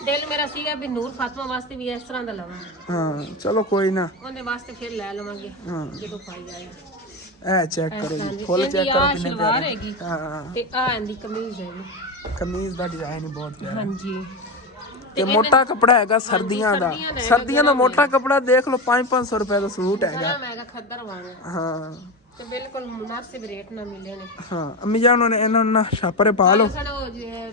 ਦਿਲ ਮੇਰਾ ਸੀਗਾ ਵੀ ਨੂਰ ਫਾਤਿਮਾ ਵਾਸਤੇ ਵੀ ਇਸ ਤਰ੍ਹਾਂ ਦਾ ਲਵਾਂ। ਹਾਂ ਚਲੋ ਕੋਈ ਨਾ, ਉਹਦੇ ਵਾਸਤੇ ਫਿਰ ਲੈ ਲਵਾਂਗੇ ਜਦੋਂ ਪਾਈ ਆਏ। ਇਹ ਚੈੱਕ ਕਰੋ ਜੀ, ਫੁੱਲ ਚੈੱਕ ਕਰੋ ਕਿੰਨੇ ਸ਼ਲਵਾਰ ਪਿਆਰੇ। ਹੈਗੀ ਹਾਂ ਤੇ ਆ ਇਹਦੀ ਕਮੀਜ਼ ਹੈਗੀ। ਕਮੀਜ਼ ਦਾ ਡਿਜ਼ਾਈਨ ਬਹੁਤ ਪਿਆਰਾ। ਹਾਂਜੀ ਤੇ ਮੋਟਾ ਕੱਪੜਾ ਹੈਗਾ ਸਰਦੀਆਂ ਦਾ। ਸਰਦੀਆਂ ਦਾ ਮੋਟਾ ਕੱਪੜਾ ਦੇਖ ਲਓ 500 ਰੁਪਏ ਦਾ ਸੂਟ ਹੈਗਾ। ਮੈਂ ਖੱਦਰ ਵਾਂਗਾ ਹਾਂ ਤੇ ਬਿਲਕੁਲ ਮੁਨਾਸਿਬ ਰੇਟ ਨਾਲ ਮਿਲੇ ਨੇ। ਹਾਂ ਅੰਮੀ ਜਾਨ ਨੇ ਇਹਨਾਂ ਨੂੰ ਛਾਪਰੇ ਪਾ ਲਓ।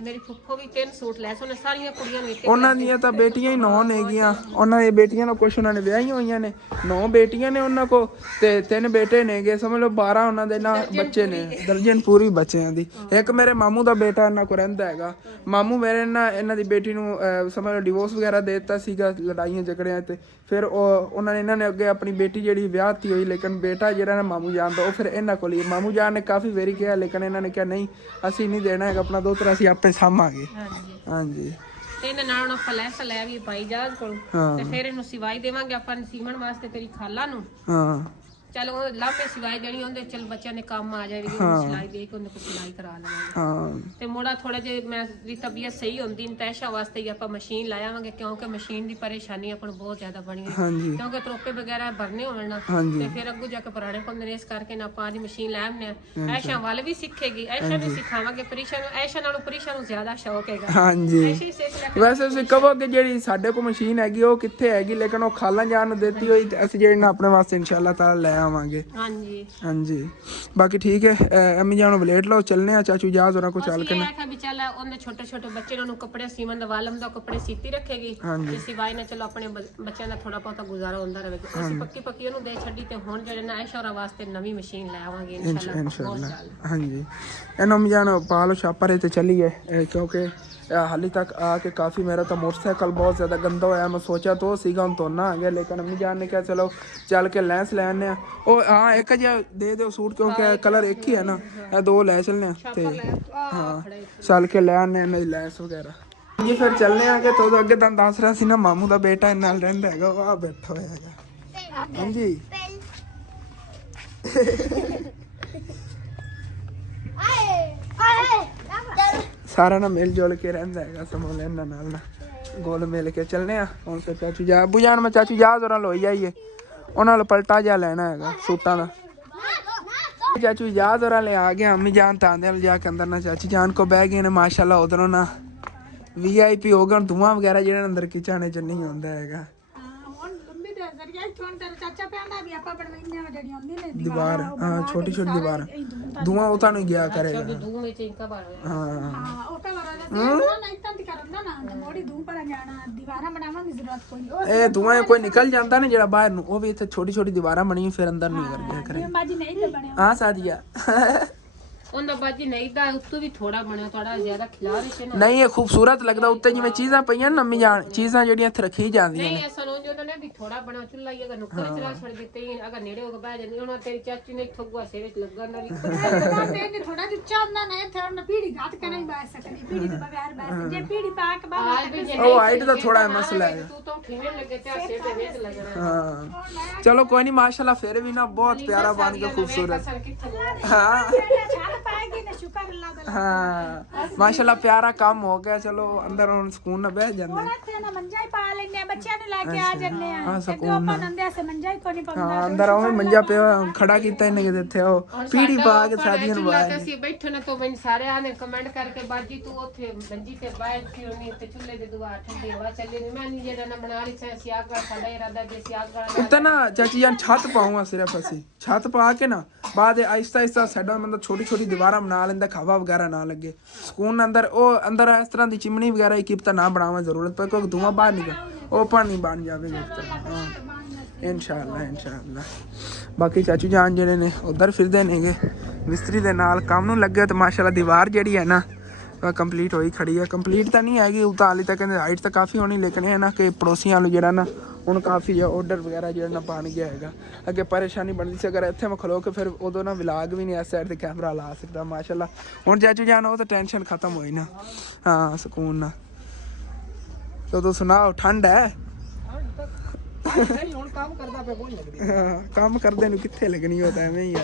ਮੇਰੀ ਫੁੱਫੋ ਵੀ 3 ਸੂਟ ਲੈ ਸੋਨੇ, ਸਾਰੀਆਂ ਕੁੜੀਆਂ ਨੂੰ ਇੱਕ ਉਹਨਾਂ ਦੀਆਂ ਤਾਂ ਬੇਟੀਆਂ ਹੀ 9 ਨੇਗੀਆਂ। ਉਹਨਾਂ ਦੀਆਂ ਬੇਟੀਆਂ ਨੂੰ ਕੁਛ ਉਹਨਾਂ ਨੇ ਵਿਆਹੀਆਂ ਹੋਈਆਂ ਨੇ, 9 ਬੇਟੀਆਂ ਨੇ ਉਹਨਾਂ ਕੋ, ਤੇ 3 ਬੇਟੇ ਨੇਗੇ। ਸਮਝ ਲਓ 12 ਉਹਨਾਂ ਦੇ ਨਾ ਬੱਚੇ ਨੇ, ਦਰਜਨ ਪੂਰੀ ਬੱਚਿਆਂ ਦੀ। ਇੱਕ ਮੇਰੇ ਮਾਮੂ ਦਾ ਬੇਟਾ ਇਹਨਾਂ ਕੋ ਰਹਿੰਦਾ ਹੈਗਾ। ਮਾਮੂ ਮੇਰੇ ਨਾਲ ਇਹਨਾਂ ਦੀ ਬੇਟੀ ਨੂੰ ਸਮਝ ਲਓ ਡਿਵੋਰਸ ਵਗੈਰਾ ਦੇ ਦਿੱਤਾ ਸੀਗਾ ਲੜਾਈਆਂ ਝਗੜਿਆਂ ਤੇ। ਫਿਰ ਉਹਨਾਂ ਨੇ ਇਹਨਾਂ ਨੇ ਅੱਗੇ ਆਪਣੀ ਬੇਟੀ ਜਿਹੜੀ ਵਿਆਹਤੀ ਹੋਈ, ਲੇਕਿਨ ਬੇਟਾ ਜਿਹੜਾ ਨਾ ਮਾਮੂ ਜਾਨ ਦਾ ਉਹ ਫਿਰ ਇਹਨਾਂ ਕੋਲ ਹੀ। ਮਾਮੂ ਜਾਨ ਨੇ ਕਾਫੀ ਵਾਰੀ ਕਿਹਾ, ਲੇਕਿਨ ਇਹਨਾਂ ਨੇ ਕਿਹਾ ਨਹੀਂ ਅਸੀਂ ਨਹੀਂ ਦੇਣਾ ਹੈਗਾ ਆਪਣਾ ਦੋਤਰਾ, ਅਸੀਂ ਆਪੇ ਸਾਂਭਾਂਗੇ। ਹਾਂਜੀ ਤੇ ਇਹਦੇ ਨਾਲ ਹੁਣ ਫਲੈਸ ਲੈ ਵੀ ਪਾਈ ਜਾਜ ਕੋਲ, ਤੇ ਫਿਰ ਇਹਨੂੰ ਸਿਵਾਈ ਦੇਵਾਂਗੇ ਆਪਾਂ ਨੇ ਸੀਮਣ ਵਾਸਤੇ ਤੇਰੀ ਖਾਲਾ ਨੂੰ। ਹਾਂ ਚਲ ਉਹ ਲਾਂਬੇ ਸਿਵਾਈ ਦੇਣੀ ਉਹਦੇ, ਚਲ ਬੱਚਿਆਂ ਦੇ ਕੰਮ ਆ ਜਾਏਗੀ, ਉਹਨੂੰ ਸਿਲਾਈ ਦੇ ਕੇ ਉਹਨੂੰ ਸਿਲਾਈ ਕਰਾ ਲਵਾਂਗੇ। ਹਾਂ ਤੇ ਮੋੜਾ ਥੋੜਾ ਜੇ ਮੈਂ ਦੀ ਤਬੀਅਤ ਸਹੀ ਹੁੰਦੀ ਨਤੈਸ਼ਾ ਵਾਸਤੇ ਹੀ ਆਪਾਂ ਮਸ਼ੀਨ ਲਾਵਾਂਗੇ, ਕਿਉਂਕਿ ਮਸ਼ੀਨ ਦੀ ਪਰੇਸ਼ਾਨੀ ਆਪਾਂ ਨੂੰ ਬਹੁਤ ਜ਼ਿਆਦਾ ਬਣੀ ਹੈ। ਹਾਂਜੀ ਕਿਉਂਕਿ ਤਰੋਪੇ ਵਗੈਰਾ ਭਰਨੇ ਹੋਣ ਨਾ, ਤੇ ਫਿਰ ਅੱਗੋਂ ਜਾ ਕੇ ਪੁਰਾਣੇ ਪੰਦੇ ਨੇ, ਇਸ ਕਰਕੇ ਨਾ ਆਪਾਂ ਦੀ ਮਸ਼ੀਨ ਲੈ ਆਉਂਦੇ ਆ। ਐਸ਼ਾ ਵੱਲ ਵੀ ਸਿੱਖੇਗੀ, ਐਸ਼ਾ ਵੀ ਸਿਖਾਵਾਂਗੇ। ਪ੍ਰੀਸ਼ਾ ਨੂੰ, ਐਸ਼ਾ ਨਾਲੋਂ ਪ੍ਰੀਸ਼ਾ ਨੂੰ ਜ਼ਿਆਦਾ ਸ਼ੌਕ ਹੈਗਾ। ਹਾਂਜੀ ਐਸ਼ਾ ਹੀ ਸਿੱਖ ਲੈ। ਵੈਸੇ ਤੁਸੀਂ ਕਹੋ ਕਿ ਜਿਹੜੀ ਸਾਡੇ ਕੋਲ ਮਸ਼ੀਨ ਹੈਗੀ ਉਹ ਕਿੱਥੇ ਹੈਗੀ, ਲੇਕਿਨ ਉਹ ਖਾਲਾ ਜਾਨ ਨੂੰ ਦਿੱਤੀ ਹੋਈ, ਤੇ ਅਸੀਂ ਜਿਹੜੀ ਨਾ ਆਪਣੇ ਵਾਸਤੇ ਇਨਸ਼ਾਅੱਲਾ ਤਾਲਾ ਲੈ ਆਵਾਂਗੇ। ਹਾਂਜੀ ਹਾਂਜੀ ਬਾਕੀ ਠੀਕ ਹੈ। ਅੰਮੀ ਜਾਨ ਨੂੰ ਬਲੇਟ ਲਓ, ਚੱਲਨੇ ਆ ਚਾਚੂ ਜਾਜ਼ ਹੋਰਾਂ ਕੋ ਚੱਲ ਕੇ ਨਾ। ਆਖਿਆ ਵੀ ਚੱਲ ਉਹਨੇ ਛੋਟੇ ਛੋਟੇ ਬੱਚੇ ਨੂੰ ਕੱਪੜੇ ਸੀਮਨ ਦਾ ਵਾਲਮ ਦਾ ਕੱਪੜੇ ਸੀਤੀ ਰੱਖੇਗੀ, ਤੇ ਸਿਵਾਈ ਨਾਲ ਚਲੋ ਆਪਣੇ ਬੱਚਿਆਂ ਦਾ ਥੋੜਾ ਬਹੁਤਾ ਗੁਜ਼ਾਰਾ ਹੁੰਦਾ ਰਹੇਗਾ। ਅਸੀਂ ਪੱਕੀ ਉਹਨੂੰ ਦੇ ਛੱਡੀ, ਤੇ ਹੁਣ ਜਿਹੜੇ ਨਾ ਐਸ਼ਾ ਹੋਰਾਂ ਵਾਸਤੇ ਨਵੀਂ ਮਸ਼ੀਨ ਲੈ ਆਵਾਂਗੇ ਇਨਸ਼ਾਅੱਲਾ। ਹਾਂਜੀ ਇਹਨੂੰ ਅੰਮੀ ਜਾਨ ਪਾ ਲਓ ਛਾਪਰੇ ਤੇ ਚੱਲੀਏ, ਕਿਉਂਕਿ ਹਾਲੇ ਤੱਕ ਆ ਕੇ ਕਾਫੀ ਮੇਰਾ ਤਾਂ ਮੋਟਰਸਾਈਕਲ ਬਹੁਤ ਜ਼ਿਆਦਾ ਗੰਦਾ ਹੋਇਆ। ਮੈਂ ਸੋਚਿਆ ਤਾਂ ਸੀਗਾ ਹੁਣ ਧੋਣਾ ਆ ਗਿਆ, ਲੇਕਿਨ ਅੰਮੀ ਜਾਨ ਨੇ ਕਿਹਾ ਚਲੋ ਚੱਲ ਕੇ ਲੈਂਸ ਲੈ ਆਨੇ ਆ। ਉਹ ਹਾਂ ਇੱਕ ਜਿਹਾ ਦੇ ਦਿਓ ਸੂਟ, ਕਿਉਂਕਿ ਕਲਰ ਇੱਕ ਹੀ ਹੈ ਨਾ, ਇਹ 2 ਲੈ ਚੱਲਨੇ ਆ। ਤੇ ਹਾਂ ਚੱਲ ਕੇ ਲੈ ਆਨੇ ਇਹਨਾਂ ਦੀ ਲੈਂਸ ਵਗੈਰਾ ਜੀ। ਫਿਰ ਚੱਲਨੇ ਆ ਕਿ ਤੋਂ ਅੱਗੇ ਤੁਹਾਨੂੰ ਦੱਸ ਰਿਹਾ ਸੀ ਨਾ, ਮਾਮੂ ਦਾ ਬੇਟਾ ਇਹਨਾਂ ਨਾਲ ਰਹਿੰਦਾ ਹੈਗਾ, ਉਹ ਆ ਬੈਠਾ ਹੋਇਆ ਹੈਗਾ। ਹਾਂਜੀ ਸਾਰਾ ਨਾ ਮਿਲ ਜੁਲ ਕੇ ਰਹਿੰਦਾ ਹੈਗਾ, ਸਮਝ ਲੈ ਇਹਨਾਂ ਨਾਲ ਨਾ ਗੋਲ ਮਿਲ ਕੇ ਚੱਲਨੇ ਆ। ਹੁਣ ਫਿਰ ਚਾਚੂ ਜਾ ਬੂ ਜਾਣ, ਮੈਂ ਚਾਚੂ ਜਾ ਜ਼ਰਾ ਲੋਈ ਆਈਏ, ਉਹਨਾਂ ਨੂੰ ਪਲਟਾ ਜਿਹਾ ਲੈਣਾ ਹੈਗਾ ਸੂਟਾਂ ਦਾ। ਚਾਚੂ ਜਾ ਜ਼ਰਾ ਲੈ ਆ ਗਿਆ। ਅੰਮੀ ਜਾਨ ਤਾਂ ਆਂਦੇ ਜਾ ਕੇ ਅੰਦਰ ਨਾ ਚਾਚੀ ਜਾਨ ਕੋ ਬਹਿ ਗਏ ਨੇ ਮਾਸ਼ਾਅੱਲਾ। ਉਧਰੋਂ ਨਾ VIP ਹੋ ਗਏ, ਧੂਆਂ ਵਗੈਰਾ ਜਿਹੜਾ ਅੰਦਰ ਕਿਚਨ ਚ ਨਹੀਂ ਹੁੰਦਾ ਹੈਗਾ। ਦੀਵਾਰ ਹਾਂ ਛੋਟੀ ਛੋਟੀ ਦੀਵਾਰ, ਧੂਆਂ ਉਹ ਤੁਹਾਨੂੰ ਗਿਆ ਕਰੇਗਾ। ਇਹ ਧੂਆਂ ਕੋਈ ਨਿਕਲ ਜਾਂਦਾ ਨਾ ਜਿਹੜਾ ਬਾਹਰ ਨੂੰ, ਉਹ ਵੀ ਇੱਥੇ ਛੋਟੀ ਛੋਟੀ ਦੀਵਾਰਾਂ ਬਣੀ ਫਿਰ ਅੰਦਰ ਨਹੀਂ ਕਰ ਗਿਆ ਕਰੇ। ਹਾਂ ਸਾਦੀਆ ਉਹਦਾ ਬਾਜੀ ਨਹੀਂ ਦਾ ਉੱਤੋਂ ਵੀ ਥੋੜਾ ਬਣਿਆ, ਥੋੜਾ ਜ਼ਿਆਦਾ ਖਿਲਾਰ ਹੈ ਨਾ। ਨਹੀਂ ਇਹ ਖੂਬਸੂਰਤ ਲੱਗਦਾ ਉੱਤੇ ਜਿਵੇਂ ਚੀਜ਼ਾਂ ਪਈਆਂ ਨਾ ਅੰਮੀ ਜਾਨ, ਚੀਜ਼ਾਂ ਜਿਹੜੀਆਂ ਇੱਥੇ ਰੱਖੀ ਜਾਂਦੀਆਂ ਨੇ। ਨਹੀਂ ਸਾਨੂੰ ਜੋ ਉਹਦਾ ਨੇ ਵੀ ਥੋੜਾ ਬਣਾ ਚੁੱਲਾ ਹੀ ਅਗਰ ਨੁੱਕਰ ਚਲਾ ਛੱਡ ਦਿੱਤੇ ਹੀ ਅਗਰ ਨੇੜੇ ਹੋ ਕੇ ਬਹਿ ਜਾਂਦੀ ਉਹਨਾਂ ਤੇਰੀ ਚਾਚੀ ਨੇ ਠੱਗੂਆ ਸੇ ਵਿੱਚ ਲੱਗਣ ਨਾ ਵੀ ਥੋੜਾ ਜਿਹਾ ਚਾਹਨਾ ਨਾ ਇੱਥੇ ਉਹਨਾਂ ਪੀੜੀ ਘਾਟ ਕੇ ਨਹੀਂ ਬੈ ਸਕਦੀ ਪੀੜੀ ਦੇ ਬਗੈਰ ਬੈ ਜੇ ਪੀੜੀ ਪਾ ਕੇ ਬਾਹਰ ਉਹ ਹਾਈਟ ਦਾ ਥੋੜਾ ਮਸਲਾ ਹੈ ਤੂੰ ਤਾਂ ਠੇਵੇਂ ਲੱਗੇ ਤੇ ਸੇ ਤੇ ਵਿੱਚ ਲੱਗਣਾ ਹਾਂ ਚਲੋ ਕੋਈ ਨਹੀਂ ਮਾਸ਼ਾਅੱਲਾ ਫਿਰ ਵੀ ਨਾ ਬਹੁਤ ਪਿਆਰਾ ਬਣ ਕੇ ਖੂਬਸੂਰਤ ਹਾਂ ਛਾਲ ਪਾਏਗੀ ਨਾ ਸ਼ੁਕਰ ਅੱਲਾਹ ਦਾ ਹਾਂ ਮਾਸ਼ਾਅੱਲਾ ਪਿਆਰਾ ਕੰਮ ਹੋ ਗਿਆ ਚਲੋ ਅੰਦਰ ਹੁਣ ਸਕੂਨ ਨਾਲ ਬਹਿ ਜਾਂਦੇ ਹੁਣ ਇੱਥੇ ਨਾ ਮੰਜਾ ਹੀ ਪਾ ਲੈਨੇ ਆ ਬੱਚਿਆਂ ਨੂੰ ਲੈ ਕੇ ਆ ਜੰਨੇ ਆ ਤੇ ਆਪਾਂ ਨੰਦੇ ਸੇ ਮੰਜਾ ਹੀ ਕੋਈ ਨਹੀਂ ਪਾਉਂਦਾ ਹਾਂ ਅੰਦਰ ਉਹ ਮੰਜਾ ਪਿਆ ਖੜਾ ਕੀਤਾ ਇਹਨੇ ਕਿਤੇ ਇੱਥੇ ਉਹ ਪੀੜੀ ਪਾ ਕੇ ਸਾਡੀਆਂ ਨੂੰ ਬਾਹਰ ਅਸੀਂ ਬੈਠੇ ਤੋਂ ਮੈਨੂੰ ਸਾਰੇ ਆਨੇ ਕਮੈਂਟ ਕਰਕੇ ਬਾਜੀ ਤੂੰ ਉੱਥੇ ਮੰਜੀ ਤੇ ਬਾਹਰ ਕਿਉਂ ਨਹੀਂ ਤੇ ਚੁੱਲ੍ਹੇ ਦੇ ਦੁਆਰ ਠੰਡੀ ਹਵਾ ਚੱਲੀ ਨਹੀਂ ਮੈਂ ਨਹੀਂ ਜਿਹੜਾ ਨਾ ਬਣਾ ਲਈ ਸੀ ਆਗ ਵਾਲਾ ਸਾਡਾ ਇਰਾਦਾ ਦੇ ਸੀ ਆਗ ਵਾਲਾ इतना चाची जान छत पाऊंगा सिर्फ ਅਸੀਂ ਛੱਤ ਪਾ ਕੇ ਨਾ ਬਾਅਦ ਆਹਿਸਤਾ ਆਹਿਸਤਾ ਸਾਡਾ ਮਤਲਬ ਛੋਟੀ ਛੋਟੀ ਦੀਵਾਰਾਂ ਬਣਾ ਲੈਂਦਾ ਹਵਾ ਵਗੈਰਾ ਨਾ ਲੱਗੇ ਸਕੂਨ ਅੰਦਰ ਉਹ ਅੰਦਰ ਇਸ ਤਰ੍ਹਾਂ ਦੀ ਚਿਮਨੀ ਵਗੈਰਾ ਹੀ ਕਿਪਤਾ ਨਾ ਬਣਾਵਾ ਜ਼ਰੂਰਤ ਪਰ ਕੋਈ ਧੂਆਂ ਬਾਹਰ ਨਿਕਲ ਓਪਨ ਨਹੀਂ ਬਣ ਜਾਵੇਗਾ ਇਸ ਤਰ੍ਹਾਂ ਹਾਂ ਇਨਸ਼ਾਅੱਲਾ ਬਾਕੀ ਚਾਚੂ ਜਾਨ ਜਿਹੜੇ ਨੇ ਉਧਰ ਫਿਰਦੇ ਨੇਗੇ ਮਿਸਤਰੀ ਦੇ ਨਾਲ ਕੰਮ ਨੂੰ ਲੱਗੇ ਤੇ ਮਾਸ਼ਾਅੱਲਾ ਦੀਵਾਰ ਜਿਹੜੀ ਹੈ ਨਾ ਕੰਪਲੀਟ ਹੋਈ ਖੜੀ ਹੈ ਕੰਪਲੀਟ ਤਾਂ ਨਹੀਂ ਹੈਗੀ ਉਤਾਂ ਹਾਲੀ ਤਾਂ ਕਹਿੰਦੇ ਹਾਈਟ ਤਾਂ ਕਾਫੀ ਹੋਣੀ ਲੇਕਿਨ ਇਹ ਨਾ ਕਿ ਪੜੋਸੀਆਂ ਨੂੰ ਜਿਹੜਾ ਨਾ ਹੁਣ ਕਾਫੀ ਆਰਡਰ ਵਗੈਰਾ ਜਿਹੜਾ ਨਾ ਬਣ ਗਿਆ ਹੈਗਾ ਅੱਗੇ ਪਰੇਸ਼ਾਨੀ ਬਣਦੀ ਸੀ ਅਗਰ ਇੱਥੇ ਮੈਂ ਖਲੋ ਕੇ ਫਿਰ ਉਦੋਂ ਨਾ ਵਲੌਗ ਵੀ ਨਹੀਂ ਇਸ ਸਾਈਡ ਤੇ ਕੈਮਰਾ ਲਾ ਸਕਦਾ ਮਾਸ਼ਾਅੱਲਾ ਹੁਣ ਚਾਚੂ ਜਾਨ ਉਹ ਤਾਂ ਟੈਨਸ਼ਨ ਖਤਮ ਹੋਈ ਨਾ ਹਾਂ ਸਕੂਨ ਨਾਲ ਉਦੋਂ ਸੁਣਾਓ ਠੰਡ ਹੈ ਹੁਣ ਕੰਮ ਕਰਦਾ ਪਿਆ ਕੋਈ ਲੱਗਦੀ ਕੰਮ ਕਰਦੇ ਨੂੰ ਕਿੱਥੇ ਲੱਗਣੀ ਉਹ ਤਾਂ ਐਵੇਂ ਹੀ ਆ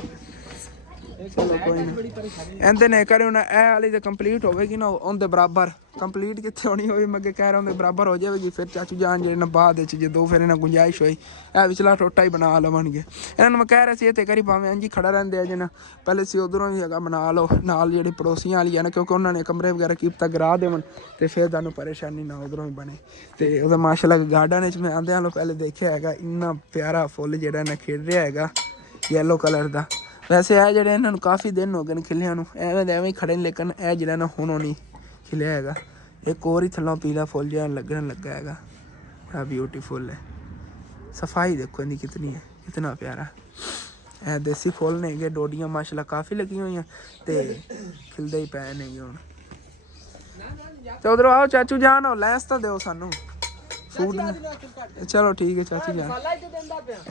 ਚਲੋ ਕੋਈ ਨਾ ਇਹਦੇ ਨੇ ਕਰੇ ਹੁਣ ਇਹ ਵਾਲੀ ਤੇ ਕੰਪਲੀਟ ਹੋਵੇਗੀ ਨਾ ਉਹਦੇ ਬਰਾਬਰ ਕੰਪਲੀਟ ਕਿੱਥੇ ਹੋਣੀ ਹੋਈ ਮੈਂ ਅੱਗੇ ਕਹਿ ਰਿਹਾ ਉਹਦੇ ਬਰਾਬਰ ਹੋ ਜਾਵੇਗੀ ਫਿਰ ਚਾਚੂ ਜਾਨ ਜਿਹੜੇ ਨਾ ਬਾਅਦ ਵਿੱਚ ਜਦੋਂ ਫਿਰ ਇਹਨਾਂ ਗੁੰਜਾਇਸ਼ ਹੋਈ ਇਹ ਵਿਚਲਾ ਟੋਟਾ ਹੀ ਬਣਾ ਲਵਣਗੇ ਇਹਨਾਂ ਨੂੰ ਮੈਂ ਕਹਿ ਰਿਹਾ ਸੀ ਇਹ ਤੇ ਕਰੀ ਭਾਵੇਂ ਇੰਝ ਖੜਾ ਰਹਿੰਦੇ ਆ ਜੇ ਨਾ ਪਹਿਲੇ ਸੀ ਉਧਰੋਂ ਹੀ ਹੈਗਾ ਬਣਾ ਲਓ ਨਾਲ ਜਿਹੜੇ ਪੜੋਸੀਆਂ ਵਾਲੀ ਆ ਨਾ ਕਿਉਂਕਿ ਉਹਨਾਂ ਨੇ ਕਮਰੇ ਵਗੈਰਾ ਕੀਤਾ ਗਿਰਾ ਦੇਵਣ ਤੇ ਫਿਰ ਤੁਹਾਨੂੰ ਪਰੇਸ਼ਾਨੀ ਨਾ ਉਧਰੋਂ ਹੀ ਬਣੇ ਤੇ ਉਹਦਾ ਮਾਸ਼ਾਅੱਲਾ ਗਾਰਡਨ ਵਿੱਚ ਮੈਂ ਆਂਦਿਆਂ ਨੂੰ ਪਹਿਲੇ ਦੇਖਿਆ ਹੈਗਾ ਇੰਨਾ ਪਿਆਰਾ ਫੁੱਲ ਜਿਹੜਾ ਨਾ ਖਿੜ ਰਿਹਾ ਹੈਗਾ ਯੈਲੋ ਕਲਰ ਦਾ ਵੈਸੇ ਇਹ ਜਿਹੜੇ ਇਹਨਾਂ ਨੂੰ ਕਾਫੀ ਦਿਨ ਹੋ ਗਏ ਨੇ ਖਿਲਿਆਂ ਨੂੰ ਐਵੇਂ ਦੇ ਐਵੇਂ ਹੀ ਖੜੇ ਨੇ ਲੇਕਿਨ ਇਹ ਜਿਹੜਾ ਨਾ ਹੁਣ ਨਹੀਂ ਖਿਲਿਆ ਹੈਗਾ ਇੱਕ ਹੋਰ ਹੀ ਥੱਲੋਂ ਪੀਲਾ ਫੁੱਲ ਜਿਹਾ ਲੱਗਣ ਲੱਗਾ ਹੈਗਾ ਬੜਾ ਬਿਊਟੀਫੁਲ ਹੈ ਸਫਾਈ ਦੇਖੋ ਇਹਦੀ ਕਿਤਨੀ ਹੈ ਕਿਤਨਾ ਪਿਆਰਾ ਇਹ ਦੇਸੀ ਫੁੱਲ ਨੇ ਹੈਗੇ ਡੋਡੀਆਂ ਮਾਸ਼ਾਅੱਲਾ ਕਾਫੀ ਲੱਗੀਆਂ ਹੋਈਆਂ ਤੇ ਖਿਲਦੇ ਹੀ ਪਏ ਨੇ ਹੁਣ ਤੇ ਉਧਰੋਂ ਆਓ ਚਾਚੂ ਜਾਨ ਹੋ ਲੈਸ ਤਾਂ ਦਿਓ ਸਾਨੂੰ ਸੂਟ ਚਲੋ ਠੀਕ ਹੈ ਚਾਚੂ ਜਾਨ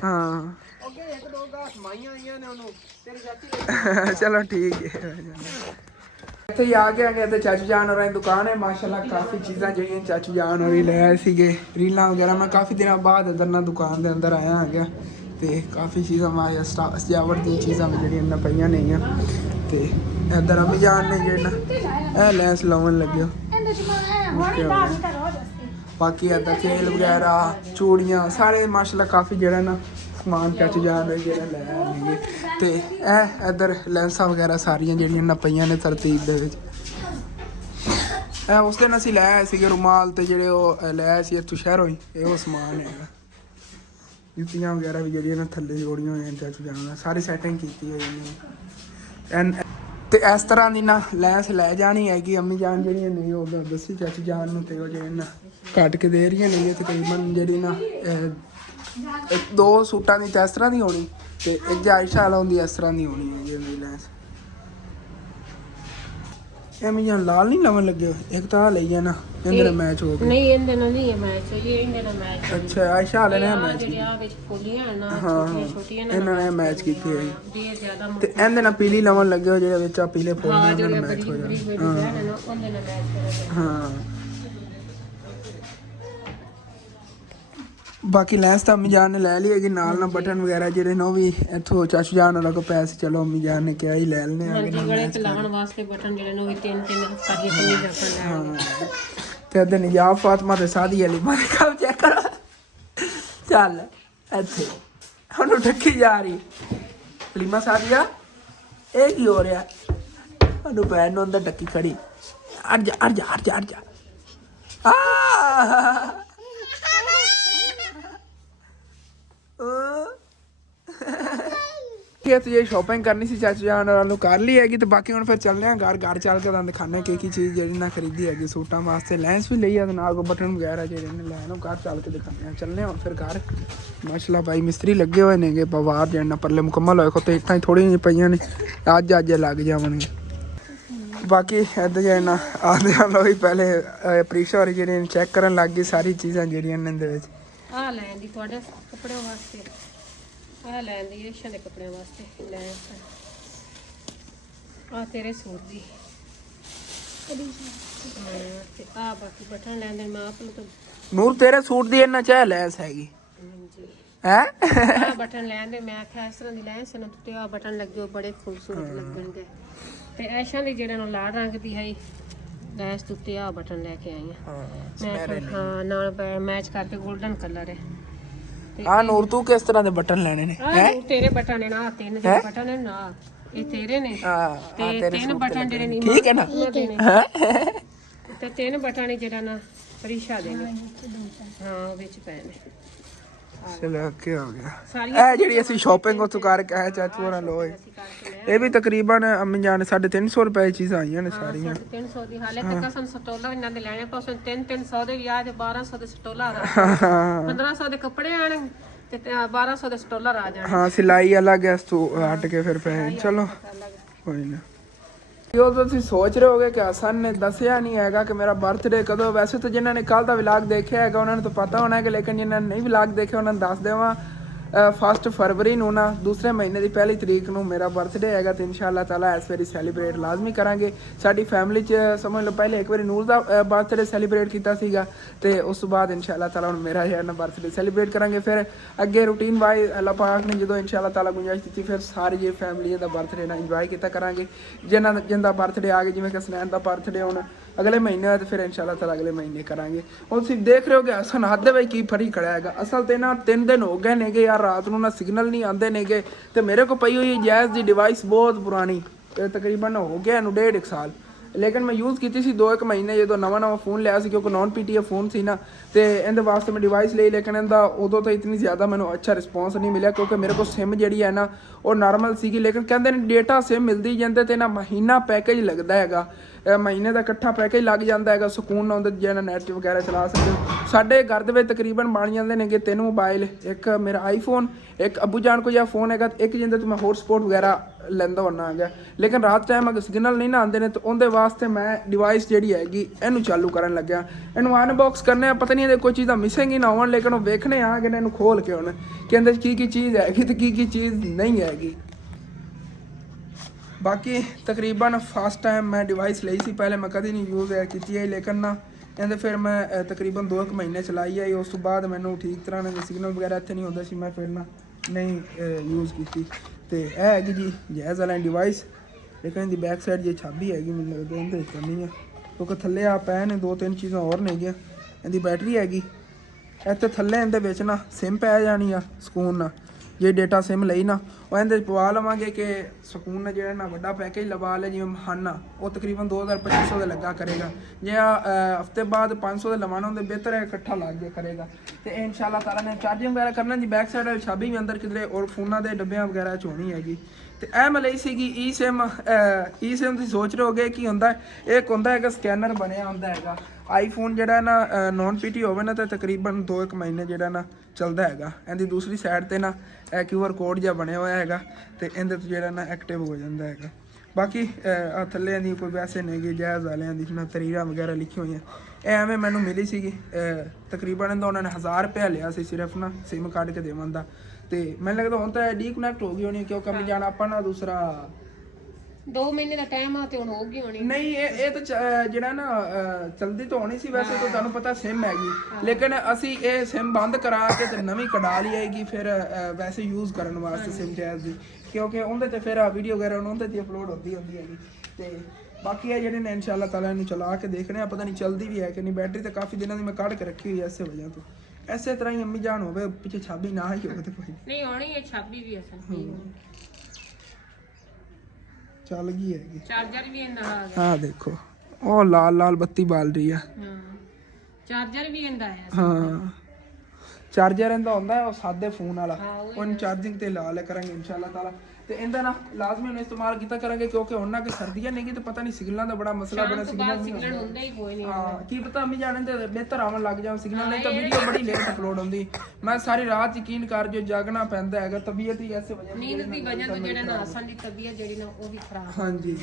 ਹਾਂ ਅੱਗੇ ਇੱਕ ਦੋ ਗਾਸ ਮਾਈਆਂ ਆਈਆਂ ਨੇ ਉਹਨੂੰ ਤੇਰੀ ਚਾਚੀ ਚਲੋ ਠੀਕ ਹੈ ਇੱਥੇ ਹੀ ਆ ਗਏ ਤੇ ਚਾਚੂ ਜਾਨ ਹੋਰਾਂ ਦੀ ਦੁਕਾਨ ਹੈ ਮਾਸ਼ਾਅੱਲਾ ਕਾਫੀ ਚੀਜ਼ਾਂ ਜਿਹੜੀਆਂ ਚਾਚੂ ਜਾਨ ਹੋਰੀ ਲੈ ਆਏ ਸੀਗੇ ਰੀਲਾਂ ਵਗੈਰਾ ਮੈਂ ਕਾਫੀ ਦਿਨਾਂ ਬਾਅਦ ਅੰਦਰ ਨਾ ਦੁਕਾਨ ਦੇ ਅੰਦਰ ਆਇਆ ਹੈਗਾ ਤੇ ਕਾਫੀ ਚੀਜ਼ਾਂ ਮਾਇਆ ਸਜਾਵਟ ਦੀਆਂ ਚੀਜ਼ਾਂ ਜਿਹੜੀਆਂ ਨਾ ਪਈਆਂ ਨੇਗੀਆਂ ਤੇ ਇੱਧਰ ਅਮੀ ਜਾਨ ਨੇ ਜਿਹੜਾ ਇਹ ਲੈਸ ਲਾਉਣ ਲੱਗਿਆ ਬਾਕੀ ਇੱਧਰ ਤੇਲ ਵਗੈਰਾ ਚੂੜੀਆਂ ਸਾਰੇ ਮਾਸ਼ਾਅੱਲਾ ਕਾਫੀ ਜਿਹੜਾ ਨਾ ਸਮਾਨ ਚਾਚੂ ਜਾਨ ਨੇ ਜਿਹੜਾ ਲੈ ਆਏ ਤੇ ਇਹ ਇੱਧਰ ਲੈਂਸਾਂ ਵਗੈਰਾ ਸਾਰੀਆਂ ਜਿਹੜੀਆਂ ਨਾ ਪਈਆਂ ਨੇ ਤਰਤੀਬ ਦੇ ਵਿੱਚ ਇਹ ਉਸ ਦਿਨ ਅਸੀਂ ਲੈ ਆਏ ਸੀਗੇ ਰੁਮਾਲ ਤੇ ਜਿਹੜੇ ਉਹ ਲੈ ਆਏ ਸੀ ਇੱਥੋਂ ਸ਼ਹਿਰੋਂ ਹੀ ਇਹ ਉਹ ਸਮਾਨ ਹੈਗਾ ਜੁੱਤੀਆਂ ਵਗੈਰਾ ਵੀ ਜਿਹੜੀਆਂ ਨਾ ਥੱਲੇ ਜੋੜੀਆਂ ਹੋਈਆਂ ਚਾਚੂ ਜਾਨ ਨਾਲ ਸਾਰੀ ਸੈਟਿੰਗ ਕੀਤੀ ਹੋਈ ਹੈ ਤੇ ਇਸ ਤਰ੍ਹਾਂ ਦੀ ਨਾ ਲੈਂਸ ਲੈ ਜਾਣੀ ਹੈਗੀ ਅੰਮੀ ਜਾਨ ਜਿਹੜੀਆਂ ਨਹੀਂ ਉਹ ਦੱਸੀ ਚਾਚੂ ਜਾਨ ਨੂੰ ਤੇ ਉਹ ਜਿਹੜੇ ਨਾ ਕੱਟ ਕੇ ਦੇ ਰਹੀਆਂ ਨੇ ਤਕਰੀਬਨ ਜਿਹੜੀ ਨਾ ਇੱਕ ਦੋ ਸੂਟਾਂ ਦੀ ਤਾਂ ਇਸ ਤਰ੍ਹਾਂ ਦੀ ਹੋਣੀ ਤੇ ਇੱਕ ਜਾਇਸ਼ਾ ਵਾਲਾ ਹੁੰਦੀ ਇਸ ਤਰ੍ਹਾਂ ਦੀ ਹੋਣੀ ਹੈ ਜੀ ਲੈਂਸ ਇਹ ਮੈਨੂੰ ਲਾਲ ਨਹੀਂ ਲਵਣ ਲੱਗੇ ਇੱਕ ਤਾਂ ਲਈ ਜਾਣਾ ਇਹਦੇ ਨਾਲ ਮੈਚ ਹੋ ਗਿਆ ਨਹੀਂ ਇਹਦੇ ਨਾਲ ਨਹੀਂ ਮੈਚ ਜੀ ਇਹਦੇ ਨਾਲ ਮੈਚ ਅੱਛਾ ਆਇਸ਼ਾ ਵਾਲੇ ਨੇ ਮੈਚ ਜਿਹੜੀ ਆ ਵਿੱਚ ਫੁੱਲੀਆਂ ਨਾ ਹਾਂ ਛੋਟੀਆਂ ਇਹਨਾਂ ਨੇ ਮੈਚ ਕੀਤੀ ਹੈ ਦੀ ਜ਼ਿਆਦਾ ਤੇ ਇਹਦੇ ਨਾਲ ਪੀਲੀ ਲਵਣ ਲੱਗੇ ਹੋ ਜਿਹੜੇ ਵਿੱਚ ਆ ਪੀਲੇ ਫੁੱਲ ਨੇ ਉਹਨਾਂ ਨਾਲ ਮੈਚ ਹੋ ਬੜੀ ਜਾਣਾ ਡਿਜ਼ਾਈਨ ਨਾ ਉਹਦੇ ਨਾਲ ਮੈਚ ਕਰਾਂਗੇ ਹਾਂ ਬਾਕੀ ਲੈਂਸ ਤਾਂ ਅੰਮੀ ਜਾਨ ਨੇ ਲੈ ਲਈ ਹੈਗੀ ਨਾਲ ਬਟਨ ਵਗੈਰਾ ਜਿਹੜੇ ਨੇ ਉਹ ਵੀ ਇੱਥੋਂ ਚਾਚੂ ਜਾਨ ਉਹਨਾਂ ਕੋਲ ਪੈਸੇ ਚਲੋ ਅੰਮੀ ਜਾਨ ਨੇ ਕਿਹਾ ਹੀ ਲੈ ਲੈਣੇ ਆ ਗਲੇ ਤੇ ਲਾਉਣ ਵਾਸਤੇ ਬਟਨ ਜਿਹੜੇ ਨੇ ਉਹ ਵੀ ਤਿੰਨ ਸਾਰੀਆਂ ਕਮੀਜ਼ ਆਪਾਂ ਲੈ ਤੇ ਇਹਦੇ ਨਿਜਾਬ ਫਾਤਮਾ ਤੇ ਸਾਦੀ ਅਲੀ ਮਾਰੇ ਕੰਮ ਚੈੱਕ ਕਰੋ ਚੱਲ ਇੱਥੇ ਉਹਨੂੰ ਠੱਕੀ ਜਾ ਰਹੀ ਫਲੀਮਾ ਸਾਦੀਆ ਇਹ ਕੀ ਹੋ ਰਿਹਾ ਉਹਨੂੰ ਪੈਨ ਨੂੰ ਅੰਦਰ ਟੱਕੀ ਖੜੀ ਅੜ ਜਾ ਤੇ ਸ਼ਾਪਿੰਗ ਕਰਨੀ ਸੀ ਚਾਚੂ ਜਾਨ ਨਾਲ ਕਰ ਲਈ ਹੈਗੀ ਤੇ ਬਾਕੀ ਹੁਣ ਫਿਰ ਚੱਲਦੇ ਆ ਘਰ ਚੱਲ ਕੇ ਤੁਹਾਨੂੰ ਦਿਖਾਣੇ ਕੀ ਚੀਜ਼ ਜਿਹੜੀ ਨਾ ਖਰੀਦੀ ਹੈਗੀ ਸੂਟਾਂ ਵਾਸਤੇ ਲੈਂਸ ਵੀ ਲਈ ਆ ਤੇ ਨਾਲ ਕੋ ਬਟਨ ਵਗੈਰਾ ਜਿਹੜੇ ਨੇ ਲੈਣ ਉਹ ਘਰ ਚੱਲ ਕੇ ਦਿਖਾਣੇ ਆ ਚੱਲਦੇ ਹੁਣ ਫਿਰ ਘਰ ਮਾਸ਼ਾਅੱਲਾ ਭਾਈ ਮਿਸਤਰੀ ਲੱਗੇ ਹੋਏ ਨੇਗੇ ਬਾਹਰ ਜਾਣਾ ਪਰਲੇ ਮੁਕੰਮਲ ਹੋਏ ਕੋ ਤੇ ਇੱਟਾਂ ਥੋੜੀਆਂ ਜਿਹੀਆਂ ਪਈਆਂ ਨੇ ਅੱਜ ਲੱਗ ਜਾਵਣਗੇ ਬਾਕੀ ਇੱਦਾਂ ਜਾਣਾ ਆਉਂਦੇ ਹਨ ਲੋਈ ਪਹਿਲੇ ਪ੍ਰੀਸ਼ਾ ਹੋਰੀ ਜਿਹੜੇ ਚੈੱਕ ਕਰਨ ਲੱਗ ਗਈ ਸਾਰੀ ਚੀਜ਼ਾਂ ਜਿਹੜੀਆਂ ਨੇ ਇਹਦੇ ਵਿੱਚ ਆ ਲੈਣ ਦੀ ਤੁਹਾਡੇ ਕੱਪੜਿਆਂ ਵਾਸਤੇ, ਆ ਲੈਣ ਦੀ ਰੇਸ਼ਾ ਦੇ ਕੱਪੜਿਆਂ ਵਾਸਤੇ ਲੈ ਆ ਤੇਰੇ ਸੂਟ ਦੀ ਤੇ ਆ ਬਾਕੀ ਬਟਨ ਲੈਂਦੇ ਮੈਂ ਆਪ ਨੂੰ ਤਾਂ ਨੂਰ ਤੇਰੇ ਸੂਟ ਦੀ ਇਹਨਾਂ ਚਾਹ ਲੈਸ ਹੈਗੀ ਹਾਂਜੀ ਹੈ ਆ ਬਟਨ ਲੈਂਦੇ ਮੈਂ ਆਖਿਆ ਇਸ ਤਰ੍ਹਾਂ ਦੀ ਲੈਸ ਨਾ ਤੇ ਆ ਬਟਨ ਲੱਗੇ ਉਹ ਬੜੇ ਖੂਬਸੂਰਤ ਲੱਗਣਗੇ ਤੇ ਐਸ਼ਾਂ ਦੀ ਜਿਹੜਾ ਨੂੰ ਲਾਲ ਰੰਗ ਦੀ ਹੈ ਲੈਸ ਉੱਤੇ ਆ ਬਟਨ ਲੈ ਕੇ ਆਈ ਆ ਮੈਂ ਕਿਹਾ ਹਾਂ ਨਾਲ ਮੈਚ ਕਰਕੇ 골ਡਨ ਕਲਰ ਹੈ ਆ ਨੂਰ ਤੂੰ ਕਿਸ ਤਰ੍ਹਾਂ ਦੇ ਬਟਨ ਲੈਣੇ ਨੇ ਆ ਤੇਰੇ ਬਟਨ ਨੇ ਨਾ ਤਿੰਨ ਜਿਹੜੇ ਬਟਨ ਨੇ ਨਾ ਇਹ ਤੇਰੇ ਨੇ ਤੇ ਤਿੰਨ ਬਟਨ ਜਿਹੜੇ ਨਹੀਂ ਠੀਕ ਹੈ ਨਾ ਤੇ ਤਿੰਨ ਬਟਨ ਜਿਹੜਾ ਨਾ ਪਰੀਸ਼ਾ ਦੇ ਨੇ ਹਾਂ ਵਿੱਚ ਪਏ ਨੇ ਚਲੋ ਕੀ ਹੋ ਗਿਆ ਇਹ ਜਿਹੜੀ ਅਸੀਂ ਸ਼ਾਪਿੰਗ ਉੱਥੋਂ ਕਰਕੇ ਆਏ ਚਾਚੂ ਹੋਰਾਂ ਲੋਏ ਇਹ ਵੀ ਤਕਰੀਬਨ ਅੰਮੀ ਜਾਨ 350 ਰੁਪਏ ਦੀ ਚੀਜ਼ਾਂ ਆਈਆਂ ਨੇ ਸਾਰੀਆਂ 300 ਦੀ ਹਾਲੇ ਤੱਕ ਅਸਾਂ ਸਟੋਲਰ ਇਹਨਾਂ ਦੇ ਲੈਣੇ ਪਾਸੋਂ 300 ਦੇ ਵੀ ਆ ਤੇ 1200 ਦੇ ਸਟੋਲਰ ਆ 1500 ਦੇ ਕੱਪੜੇ ਆਣ ਤੇ 1200 ਦੇ ਸਟੋਲਰ ਆ ਜਾਣ ਹਾਂ ਸਿਲਾਈ ਅਲੱਗ ਹੈ ਤੋਂ ਹਟ ਕੇ ਫਿਰ ਪਏ ਚਲੋ ਕੋਈ ਨਾ ਜੋ ਤੁਸੀਂ ਸੋਚ ਰਹੇ ਹੋਗੇ ਕਿ ਹਸਨ ਨੇ ਦੱਸਿਆ ਨਹੀਂ ਹੈਗਾ ਕਿ ਮੇਰਾ ਬਰਥਡੇ ਕਦੋਂ ਵੈਸੇ ਤਾਂ ਜਿਨ੍ਹਾਂ ਨੇ ਕੱਲ ਦਾ ਵਲੌਗ ਦੇਖਿਆ ਹੈਗਾ ਉਹਨਾਂ ਨੂੰ ਤਾਂ ਪਤਾ ਹੋਣਾ ਕਿ ਲੇਕਿਨ ਜਿਨ੍ਹਾਂ ਨੇ ਨਹੀਂ ਵਲੌਗ ਦੇਖਿਆ ਉਹਨਾਂ ਨੂੰ ਦੱਸ ਦੇਵਾਂ 1 ਫਰਵਰੀ ਨੂੰ ਨਾ ਦੂਸਰੇ ਮਹੀਨੇ ਦੀ 1 ਤਰੀਕ ਨੂੰ ਮੇਰਾ ਬਰਥਡੇ ਹੈਗਾ ਤੇ ਇਨਸ਼ਾਅੱਲਾ ਤਾਲਾ ਇਸ ਵਾਰੀ ਸੈਲੀਬ੍ਰੇਟ ਲਾਜ਼ਮੀ ਕਰਾਂਗੇ ਸਾਡੀ ਫੈਮਿਲੀ 'ਚ ਸਮਝ ਲਓ ਪਹਿਲੇ ਇੱਕ ਵਾਰੀ ਨੂਰ ਦਾ ਬਰਥਡੇ ਸੈਲੀਬ੍ਰੇਟ ਕੀਤਾ ਸੀਗਾ ਤੇ ਉਸ ਤੋਂ ਬਾਅਦ ਇਨਸ਼ਾਅੱਲਾ ਤਾਲਾ ਹੁਣ ਮੇਰਾ ਜਿਹੜਾ ਨਾ ਬਰਥਡੇ ਸੈਲੀਬ੍ਰੇਟ ਕਰਾਂਗੇ ਫਿਰ ਅੱਗੇ ਰੂਟੀਨ ਵਾਈਜ਼ ਅੱਲਾਹ ਪਾਕ ਨੇ ਜਦੋਂ ਇਨਸ਼ਾਅੱਲਾ ਤਾਲਾ ਗੁੰਜਾਇਸ਼ ਦਿੱਤੀ ਫਿਰ ਸਾਰੀ ਜੇ ਫੈਮਿਲੀ ਦਾ ਬਰਥਡੇ ਨਾਲ ਇੰਜੋਏ ਕੀਤਾ ਕਰਾਂਗੇ ਜਿੰਦਾ ਬਰਥਡੇ ਆ ਗਿਆ ਜਿਵੇਂ ਕਿ ਸਨੈਨ ਦਾ ਬਰਥਡੇ ਹੁਣ ਅਗਲੇ ਮਹੀਨੇ ਹੋਇਆ ਤੇ ਫਿਰ ਇਨਸ਼ਾਅੱਲਾ ਤਾਲਾ ਅਗਲੇ ਮਹੀਨੇ ਕਰਾਂਗੇ ਹੁਣ ਤੁਸੀਂ ਦੇਖ ਰਹੇ ਹੋ ਕਿ ਹਸਨ ਹੱਦ ਦੇ ਵਿੱਚ ਕੀ ਫੜੀ ਖੜਾ ਹੈਗਾ ਅਸਲ ਤੇ ਨਾ 3 ਦਿਨ ਹੋ ਗਏ ਨੇਗੇ ਯਾਰ ਰਾਤ ਨੂੰ ਨਾ ਸਿਗਨਲ ਨਹੀਂ ਆਉਂਦੇ ਨੇਗੇ ਤੇ ਮੇਰੇ ਕੋਲ ਪਈ ਹੋਈ ਜੈਜ਼ ਦੀ ਡਿਵਾਈਸ ਬਹੁਤ ਪੁਰਾਣੀ ਤਕਰੀਬਨ ਹੋ ਗਿਆ ਇਹਨੂੰ 1.5 ਸਾਲ ਲੇਕਿਨ ਮੈਂ ਯੂਜ਼ ਕੀਤੀ ਸੀ 2-1 ਮਹੀਨੇ ਜਦੋਂ ਨਵਾਂ ਫੋਨ ਲਿਆ ਸੀ ਕਿਉਂਕਿ ਨੌਨ ਪੀਟੀਐਫ ਫੋਨ ਸੀ ਨਾ ਤੇ ਇਹਦੇ ਵਾਸਤੇ ਮੈਂ ਡਿਵਾਈਸ ਲਈ ਲੇਕਿਨ ਇਹਦਾ ਉਦੋਂ ਤਾਂ ਇਤਨੀ ਜ਼ਿਆਦਾ ਮੈਨੂੰ ਅੱਛਾ ਰਿਸਪੌਂਸ ਨਹੀਂ ਮਿਲਿਆ ਕਿਉਂਕਿ ਮੇਰੇ ਕੋਲ ਸਿਮ ਜਿਹੜੀ ਹੈ ਨਾ ਉਹ ਨਾਰਮਲ ਸੀਗੀ ਲੇਕਿਨ ਕਹਿੰਦੇ ਨੇ ਡੇਟਾ ਸਿਮ ਮਿਲਦੀ ਜਾਂਦੇ ਤੇ ਨਾ ਮਹੀਨਾ ਪੈਕੇਜ ਲੱਗਦਾ ਹੈਗਾ ਮਹੀਨੇ ਦਾ ਇਕੱਠਾ ਪੈਕੇਜ ਲੱਗ ਜਾਂਦਾ ਹੈਗਾ ਸਕੂਨ ਨਾਲ ਉਹਦੇ ਜਿਹੜਾ ਨੈਟ ਵਗੈਰਾ ਚਲਾ ਸਕਦੇ ਸਾਡੇ ਘਰ ਦੇ ਵਿੱਚ ਤਕਰੀਬਨ ਬਣ ਜਾਂਦੇ ਨੇਗੇ 3 ਮੋਬਾਈਲ ਇੱਕ ਮੇਰਾ ਆਈਫੋਨ ਇੱਕ ਅੱਬੂ ਜਾਨ ਕੋਲ ਜਾਂ ਫੋਨ ਹੈਗਾ ਇੱਕ ਜਿੰਦੇ ਤੋਂ ਮੈਂ ਹੌਟਸਪੌਟ ਵਗੈਰਾ ਲੈਂਦਾ ਹੁੰਦਾ ਹੈਗਾ ਲੇਕਿਨ ਰਾਤ ਟਾਈਮ ਅਗਰ ਸਿਗਨਲ ਨਹੀਂ ਨਾ ਆਉਂਦੇ ਨੇ ਤਾਂ ਉਹਦੇ ਵਾਸਤੇ ਮੈਂ ਡਿਵਾਈਸ ਜਿਹੜੀ ਹੈਗੀ ਇਹਨੂੰ ਚਾਲੂ ਕਰਨ ਲੱਗਿਆ ਇਹਨੂੰ ਅਨਬਾਕਸ ਕਰਨੇ ਆ ਪਤਾ ਨਹੀਂ ਇਹਦੇ ਕੋਈ ਚੀਜ਼ਾਂ ਮਿਸਿੰਗ ਹੀ ਨਾ ਹੋਣ ਲੇਕਿਨ ਉਹ ਵੇਖਣੇ ਆ ਕਿ ਇਹਨੂੰ ਖੋਲ ਕੇ ਹੁਣ ਕਿ ਇਹਦੇ ਕੀ ਚੀਜ਼ ਹੈਗੀ ਤੇ ਕੀ ਚੀਜ਼ ਨਹੀਂ ਹੈਗੀ ਬਾਕੀ ਤਕਰੀਬਨ ਫਸਟ ਟਾਈਮ ਮੈਂ ਡਿਵਾਈਸ ਲਈ ਸੀ ਪਹਿਲੇ ਮੈਂ ਕਦੀ ਨਹੀਂ ਯੂਜ਼ ਕੀਤੀ ਹੈ ਲੇਕਿਨ ਨਾ ਇਹਦੇ ਫਿਰ ਮੈਂ ਤਕਰੀਬਨ 2 ਮਹੀਨੇ ਚਲਾਈ ਹੈ ਉਸ ਤੋਂ ਬਾਅਦ ਮੈਨੂੰ ਠੀਕ ਤਰ੍ਹਾਂ ਨਾਲ ਸਿਗਨਲ ਵਗੈਰਾ ਇੱਥੇ ਨਹੀਂ ਹੁੰਦਾ ਸੀ ਮੈਂ ਫਿਰ ਨਾ ਨਹੀਂ ਯੂਜ਼ ਕੀਤੀ ਤੇ ਇਹ ਹੈਗੀ ਜੀ ਜੈਜ਼ ਵਾਲਾ ਡਿਵਾਈਸ ਲੇਕਿਨ ਇਹਦੀ ਬੈਕ ਸਾਈਡ ਜੇ ਛਾਬੀ ਹੈਗੀ ਮੈਨੂੰ ਲੱਗਦਾ ਇਹਦੇ ਵਿੱਚ ਨਹੀਂ ਹੈ ਕਿਉਂਕਿ ਥੱਲੇ ਆ ਪੈ ਨੇ 2-3 ਚੀਜ਼ਾਂ ਹੋਰ ਨੇ ਹੈਗੀਆਂ ਇਹਦੀ ਬੈਟਰੀ ਹੈਗੀ ਇੱਥੇ ਥੱਲੇ ਇਹਦੇ ਵਿੱਚ ਨਾ ਸਿਮ ਪੈ ਜਾਣੀ ਆ ਸਕੂਨ ਨਾਲ ਜੇ ਡੇਟਾ ਸਿਮ ਲਈ ਨਾ ਉਹ ਇਹਦੇ ਪਵਾ ਲਵਾਂਗੇ ਕਿ ਸਕੂਨ ਨਾਲ ਜਿਹੜਾ ਨਾ ਵੱਡਾ ਪੈਕੇਜ ਲਵਾ ਲੈ ਜਿਵੇਂ ਮਹਾਨਾ ਉਹ ਤਕਰੀਬਨ 2500 ਦਾ ਲੱਗਾ ਕਰੇਗਾ ਜੇ ਹਫਤੇ ਬਾਅਦ 500 ਦਾ ਲਵਾਉਣਾ ਹੁੰਦੇ ਬਿਹਤਰ ਹੈ ਇਕੱਠਾ ਲੱਗ ਜਾ ਕਰੇਗਾ ਤੇ ਇਨਸ਼ਾਅੱਲਾ ਤਾਲਾ ਨੇ ਚਾਰਜਿੰਗ ਵਗੈਰਾ ਕਰਨਾ ਜੀ ਬੈਕ ਸਾਈਡ ਵਾਲੀ ਛਾਬੀ ਵੀ ਅੰਦਰ ਕਿਧਰੇ ਔਰ ਫੋਨਾਂ ਦੇ ਡੱਬਿਆਂ ਵਗੈਰਾ ਚ ਹੋਣੀ ਹੈਗੀ ਤੇ ਇਹ ਮੈਂ ਲਈ ਸੀਗੀ ਈ ਸਿਮ ਤੁਸੀਂ ਸੋਚ ਰਹੇ ਹੋਗੇ ਕੀ ਹੁੰਦਾ ਇੱਕ ਹੁੰਦਾ ਹੈਗਾ ਸਕੈਨਰ ਬਣਿਆ ਹੁੰਦਾ ਹੈਗਾ ਆਈਫੋਨ ਜਿਹੜਾ ਨਾ ਨੌਨ ਪੀਟੀ ਹੋਵੇ ਨਾ ਤਾਂ ਤਕਰੀਬਨ 2-1 ਮਹੀਨੇ ਜਿਹੜਾ ਨਾ ਚੱਲਦਾ ਹੈਗਾ ਇਹਦੀ ਦੂਸਰੀ ਸਾਈਡ ਤੇ ਨਾ ਇਹ QR ਕੋਡ ਜਿਹਾ ਬਣਿਆ ਹੋਇਆ ਹੈਗਾ ਤੇ ਇਹਦੇ ਤੋਂ ਜਿਹੜਾ ਨਾ ਐਕਟਿਵ ਹੋ ਜਾਂਦਾ ਹੈਗਾ ਬਾਕੀ ਆ ਥੱਲੇ ਦੀ ਕੋਈ ਵੈਸੇ ਨਹੀਂ ਗੇ ਜਾਇਜ਼ ਵਾਲਿਆਂ ਦੀ ਨਾ ਤਰੀਰਾਂ ਵਗੈਰਾ ਲਿਖੀ ਹੋਈਆਂ ਇਹ ਐਵੇਂ ਮੈਨੂੰ ਮਿਲੀ ਸੀਗੀ ਤਕਰੀਬਨ ਇਹਦਾ ਉਹਨਾਂ ਨੇ 1000 ਰੁਪਇਆ ਲਿਆ ਸੀ ਸਿਰਫ ਨਾ ਸਿਮ ਕੱਢ ਕੇ ਦੇਵਣ ਦਾ ਤੇ ਮੈਨੂੰ ਲੱਗਦਾ ਹੁਣ ਤਾਂ ਡੀਕਨੈਕਟ ਹੋ ਗਈ ਹੋਣੀ ਕਿਉਂਕਿ ਮੈਂ ਜਾਣਾ ਆਪਾਂ ਨਾ ਦੂਸਰਾ 2 ਮਹੀਨੇ ਦਾ ਟਾਈਮ ਆ ਤੇ ਹੁਣ ਹੋ ਗਈ ਹੋਣੀ ਨਹੀਂ ਇਹ ਤਾਂ ਜਿਹੜਾ ਨਾ ਚਲਦੀ ਤਾਂ ਹੋਣੀ ਸੀ ਵੈਸੇ ਤਾਂ ਤੁਹਾਨੂੰ ਪਤਾ ਸਿਮ ਹੈਗੀ ਲੇਕਿਨ ਅਸੀਂ ਇਹ ਸਿਮ ਬੰਦ ਕਰਾ ਕੇ ਤੇ ਨਵੀਂ ਕਢਾ ਲਈ ਆਏਗੀ ਫਿਰ ਵੈਸੇ ਯੂਜ਼ ਕਰਨ ਵਾਸਤੇ ਸਿਮ ਜੈਜ਼ ਦੀ ਕਿਉਂਕਿ ਉਹਦੇ ਤੇ ਫਿਰ ਆ ਵੀਡੀਓ ਵਗੈਰਾ ਉਹਦੇ ਤੇ ਅਪਲੋਡ ਹੁੰਦੀ ਹੈਗੀ ਤੇ ਬਾਕੀ ਇਹ ਜਿਹੜੇ ਨੇ ਇਨਸ਼ਾਅੱਲਾ ਤਾਲਾ ਇਹਨੂੰ ਚਲਾ ਕੇ ਦੇਖਣੇ ਆ ਪਤਾ ਨਹੀਂ ਚਲਦੀ ਵੀ ਹੈ ਕਿ ਨਹੀਂ ਬੈਟਰੀ ਤਾਂ ਕਾਫੀ ਦਿਨਾਂ ਦੀ ਮੈਂ ਕੱਢ ਕੇ ਰੱਖੀ ਹੋਈ ਐ ਇਸੇ ਵਜ੍ਹਾ ਤੋਂ ਇਸੇ ਤਰ੍ਹਾਂ ਹੀ ਅੰਮੀ ਜਾਨ ਹੋਵੇ ਪਿੱਛੇ ਛਾਬੀ ਨਾ ਹੀ ਹੋਵੇ ਤੇ ਕੋਈ ਨਹੀਂ ਆਉਣੀ ਹੈ ਛਾਬੀ ਵੀ ਅਸਲ ਚੱਲ ਗਈ ਹੈਗੀ ਚਾਰਜਰ ਵੀ ਇਹਦਾ ਆ ਗਿਆ ਹਾਂ ਦੇਖੋ ਉਹ ਲਾਲ ਬੱਤੀ ਬਾਲ ਰਹੀ ਆ ਹਾਂ ਚਾਰਜਰ ਵੀ ਇਹਦਾ ਆਇਆ ਹਾਂ ਚਾਰਜਰ ਇਹਦਾ ਹੁੰਦਾ ਉਹ ਸਾਦੇ ਫੋਨ ਵਾਲਾ ਉਹਨੂੰ ਚਾਰਜਿੰਗ ਤੇ ਲਾ ਲੈ ਕਰਾਂਗੇ ਇਨਸ਼ਾਅੱਲਾ ਤਾਲਾ ਤੇ ਇਹਦਾ ਨਾ ਲਾਜ਼ਮੀ ਉਹਨੂੰ ਇਸਤੇਮਾਲ ਕੀਤਾ ਕਰਾਂਗੇ ਕਿਉਂਕਿ ਹੁਣ ਨਾ ਕਿ ਸਰਦੀਆਂ ਨਹੀਂ ਤੇ ਪਤਾ ਨਹੀਂ ਸਿਗਨਲਾਂ ਦਾ ਬੜਾ ਮਸਲਾ ਬੜਾ ਸਿਗਨਲ ਹੁੰਦਾ ਹੀ ਕੋਈ ਨਹੀਂ ਹਾਂ ਕੀ ਪਤਾ ਅੰਮੀ ਜਾਣਨ ਤੇ ਬਿਹਤਰ ਆਉਣ ਲੱਗ ਜਾਣ ਸਿਗਨਲ ਨਹੀਂ ਤਾਂ ਵੀਡੀਓ ਬੜੀ ਲੇਟ ਅਪਲੋਡ ਹੁੰਦੀ ਮੈਂ ਸਾਰੀ ਰਾਤ ਯਕੀਨ ਕਰ ਜੋ ਜਾਗਣਾ ਪੈਂਦਾ ਹੈਗਾ ਤਬੀਅਤ ਹੀ ਐਸੇ ਵਜ੍ਹਾ ਨੀਂਦ ਦੀ ਵਜ੍ਹਾ ਤੋਂ ਜਿਹੜਾ ਨਾ ਅਸਲ ਦੀ ਤਬੀਅਤ ਜਿਹੜੀ ਨਾ ਉਹ ਵੀ ਖਰਾਬ ਹਾਂਜੀ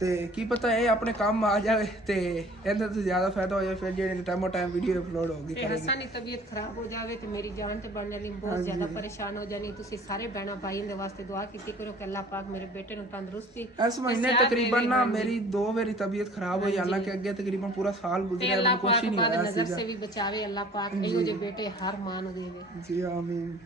ਤੇ ਕੀ ਪਤਾ ਇਹ ਆਪਣੇ ਕੰਮ ਆ ਜਾਵੇ ਤੇ ਇਹਦੇ ਤੋਂ ਜ਼ਿਆਦਾ ਫਾਇਦਾ ਹੋ ਜਾਵੇ, ਫਿਰ ਜਿਹੜੇ ਟਾਈਮੋ ਟਾਈਮ ਵੀਡੀਓ ਅਪਲੋਡ ਹੋਗੀ ਤੇ ਹੱਸਾਂ ਦੀ ਤਬੀਅਤ ਖਰਾਬ ਹੋ ਜਾਵੇ ਤੇ ਮੇਰੀ ਜਾਨ ਤੇ ਬਣਨ ਵਾਲੀ ਬਹੁਤ ਜ਼ਿਆਦਾ ਪਰੇਸ਼ਾਨ ਹੋ ਜਾਣੀ। ਤੁਸੀਂ ਸਾਰੇ ਭੈਣਾਂ ਭਾਈਆਂ ਦੇ ਵਾਸਤੇ ਦੁਆ ਕੀਤੀ ਕਰੋ ਕਿ ਅੱਲਾਹ ਪਾਕ ਮੇਰੇ ਬੇਟੇ ਨੂੰ ਤੰਦਰੁਸਤੀ ਇਸ ਮਹੀਨੇ ਤਕਰੀਬਨ ਨਾ ਮੇਰੀ 2 ਵਾਰੀ ਤਬੀਅਤ ਖਰਾਬ ਹੋਈ, ਹਾਲਾਂਕਿ ਅੱਗੇ ਤਕਰੀਬਨ ਪੂਰਾ ਸਾਲ ਤੇ ਗੁਜ਼ਰਿਆ, ਅੱਲਾਹ ਮੈਨੂੰ ਕੁਛ ਪਾਕ ਹੀ ਨਹੀਂ ਬਾਦ ਹੋਇਆ ਨਜ਼ਰ ਸੀਗਾ। ਸੇ ਵੀ ਬਚਾਵੇ ਅੱਲਾਹ ਪਾਕ, ਇਹੋ ਜਿਹੇ ਬੇਟੇ ਹਰ ਮਾਂ ਨੂੰ ਦੇਵੇ ਜੀ ਆਮੀਨ।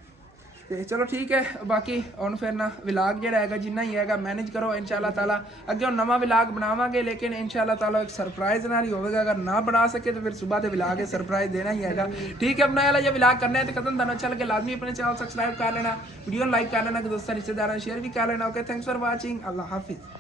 ਤੇ ਚਲੋ ਠੀਕ ਹੈ, ਬਾਕੀ ਹੁਣ ਫਿਰ ਨਾ ਵਲੌਗ ਜਿਹੜਾ ਹੈਗਾ ਜਿੰਨਾ ਹੀ ਹੈਗਾ ਮੈਨੇਜ ਕਰੋ ਇਨਸ਼ਾਅੱਲਾ ਤਾਲਾ। ਅੱਗੇ ਹੁਣ ਨਵਾਂ ਵਲੌਗ ਬਣਾਵਾਂਗੇ, ਲੇਕਿਨ ਇਨਸ਼ਾਅੱਲਾ ਤਾਲਾ ਇੱਕ ਸਰਪ੍ਰਾਈਜ਼ ਨਾਲ ਹੀ ਹੋਵੇਗਾ। ਅਗਰ ਨਾ ਬਣਾ ਸਕੇ तो फिर सुबह ਦੇ ਵਲੌਗ ਸਰਪ੍ਰਾਈਜ਼ ਦੇਣਾ ਹੀ ਹੈਗਾ। ਠੀਕ ਹੈ, ਬਣਾਇਆ ਵਾਲਾ ਜੇ ਵਲੌਗ ਕਰਨਾ ਹੈ ਤੇ ਕਦਮ ਤੁਹਾਨੂੰ ਅੱਛਾ ਲੱਗੇ ਲਾਜ਼ਮੀ ਆਪਣੇ ਚੈਨਲ ਸਬਸਕ੍ਰਾइब ਕਰ ਲੈਣਾ, ਵੀਡੀਓ ਲਾਈਕ ਕਰ ਲੈਣਾ, ਦੋਸਤਾਂ ਰਿਸ਼ਤੇਦਾਰਾਂ ਨੂੰ ਸ਼ੇਅਰ ਵੀ ਕਰ ਲੈਣਾ। ਓਕੇ, ਥੈਂक्स फॉर वाचिंग, अल्लाह हाफिज।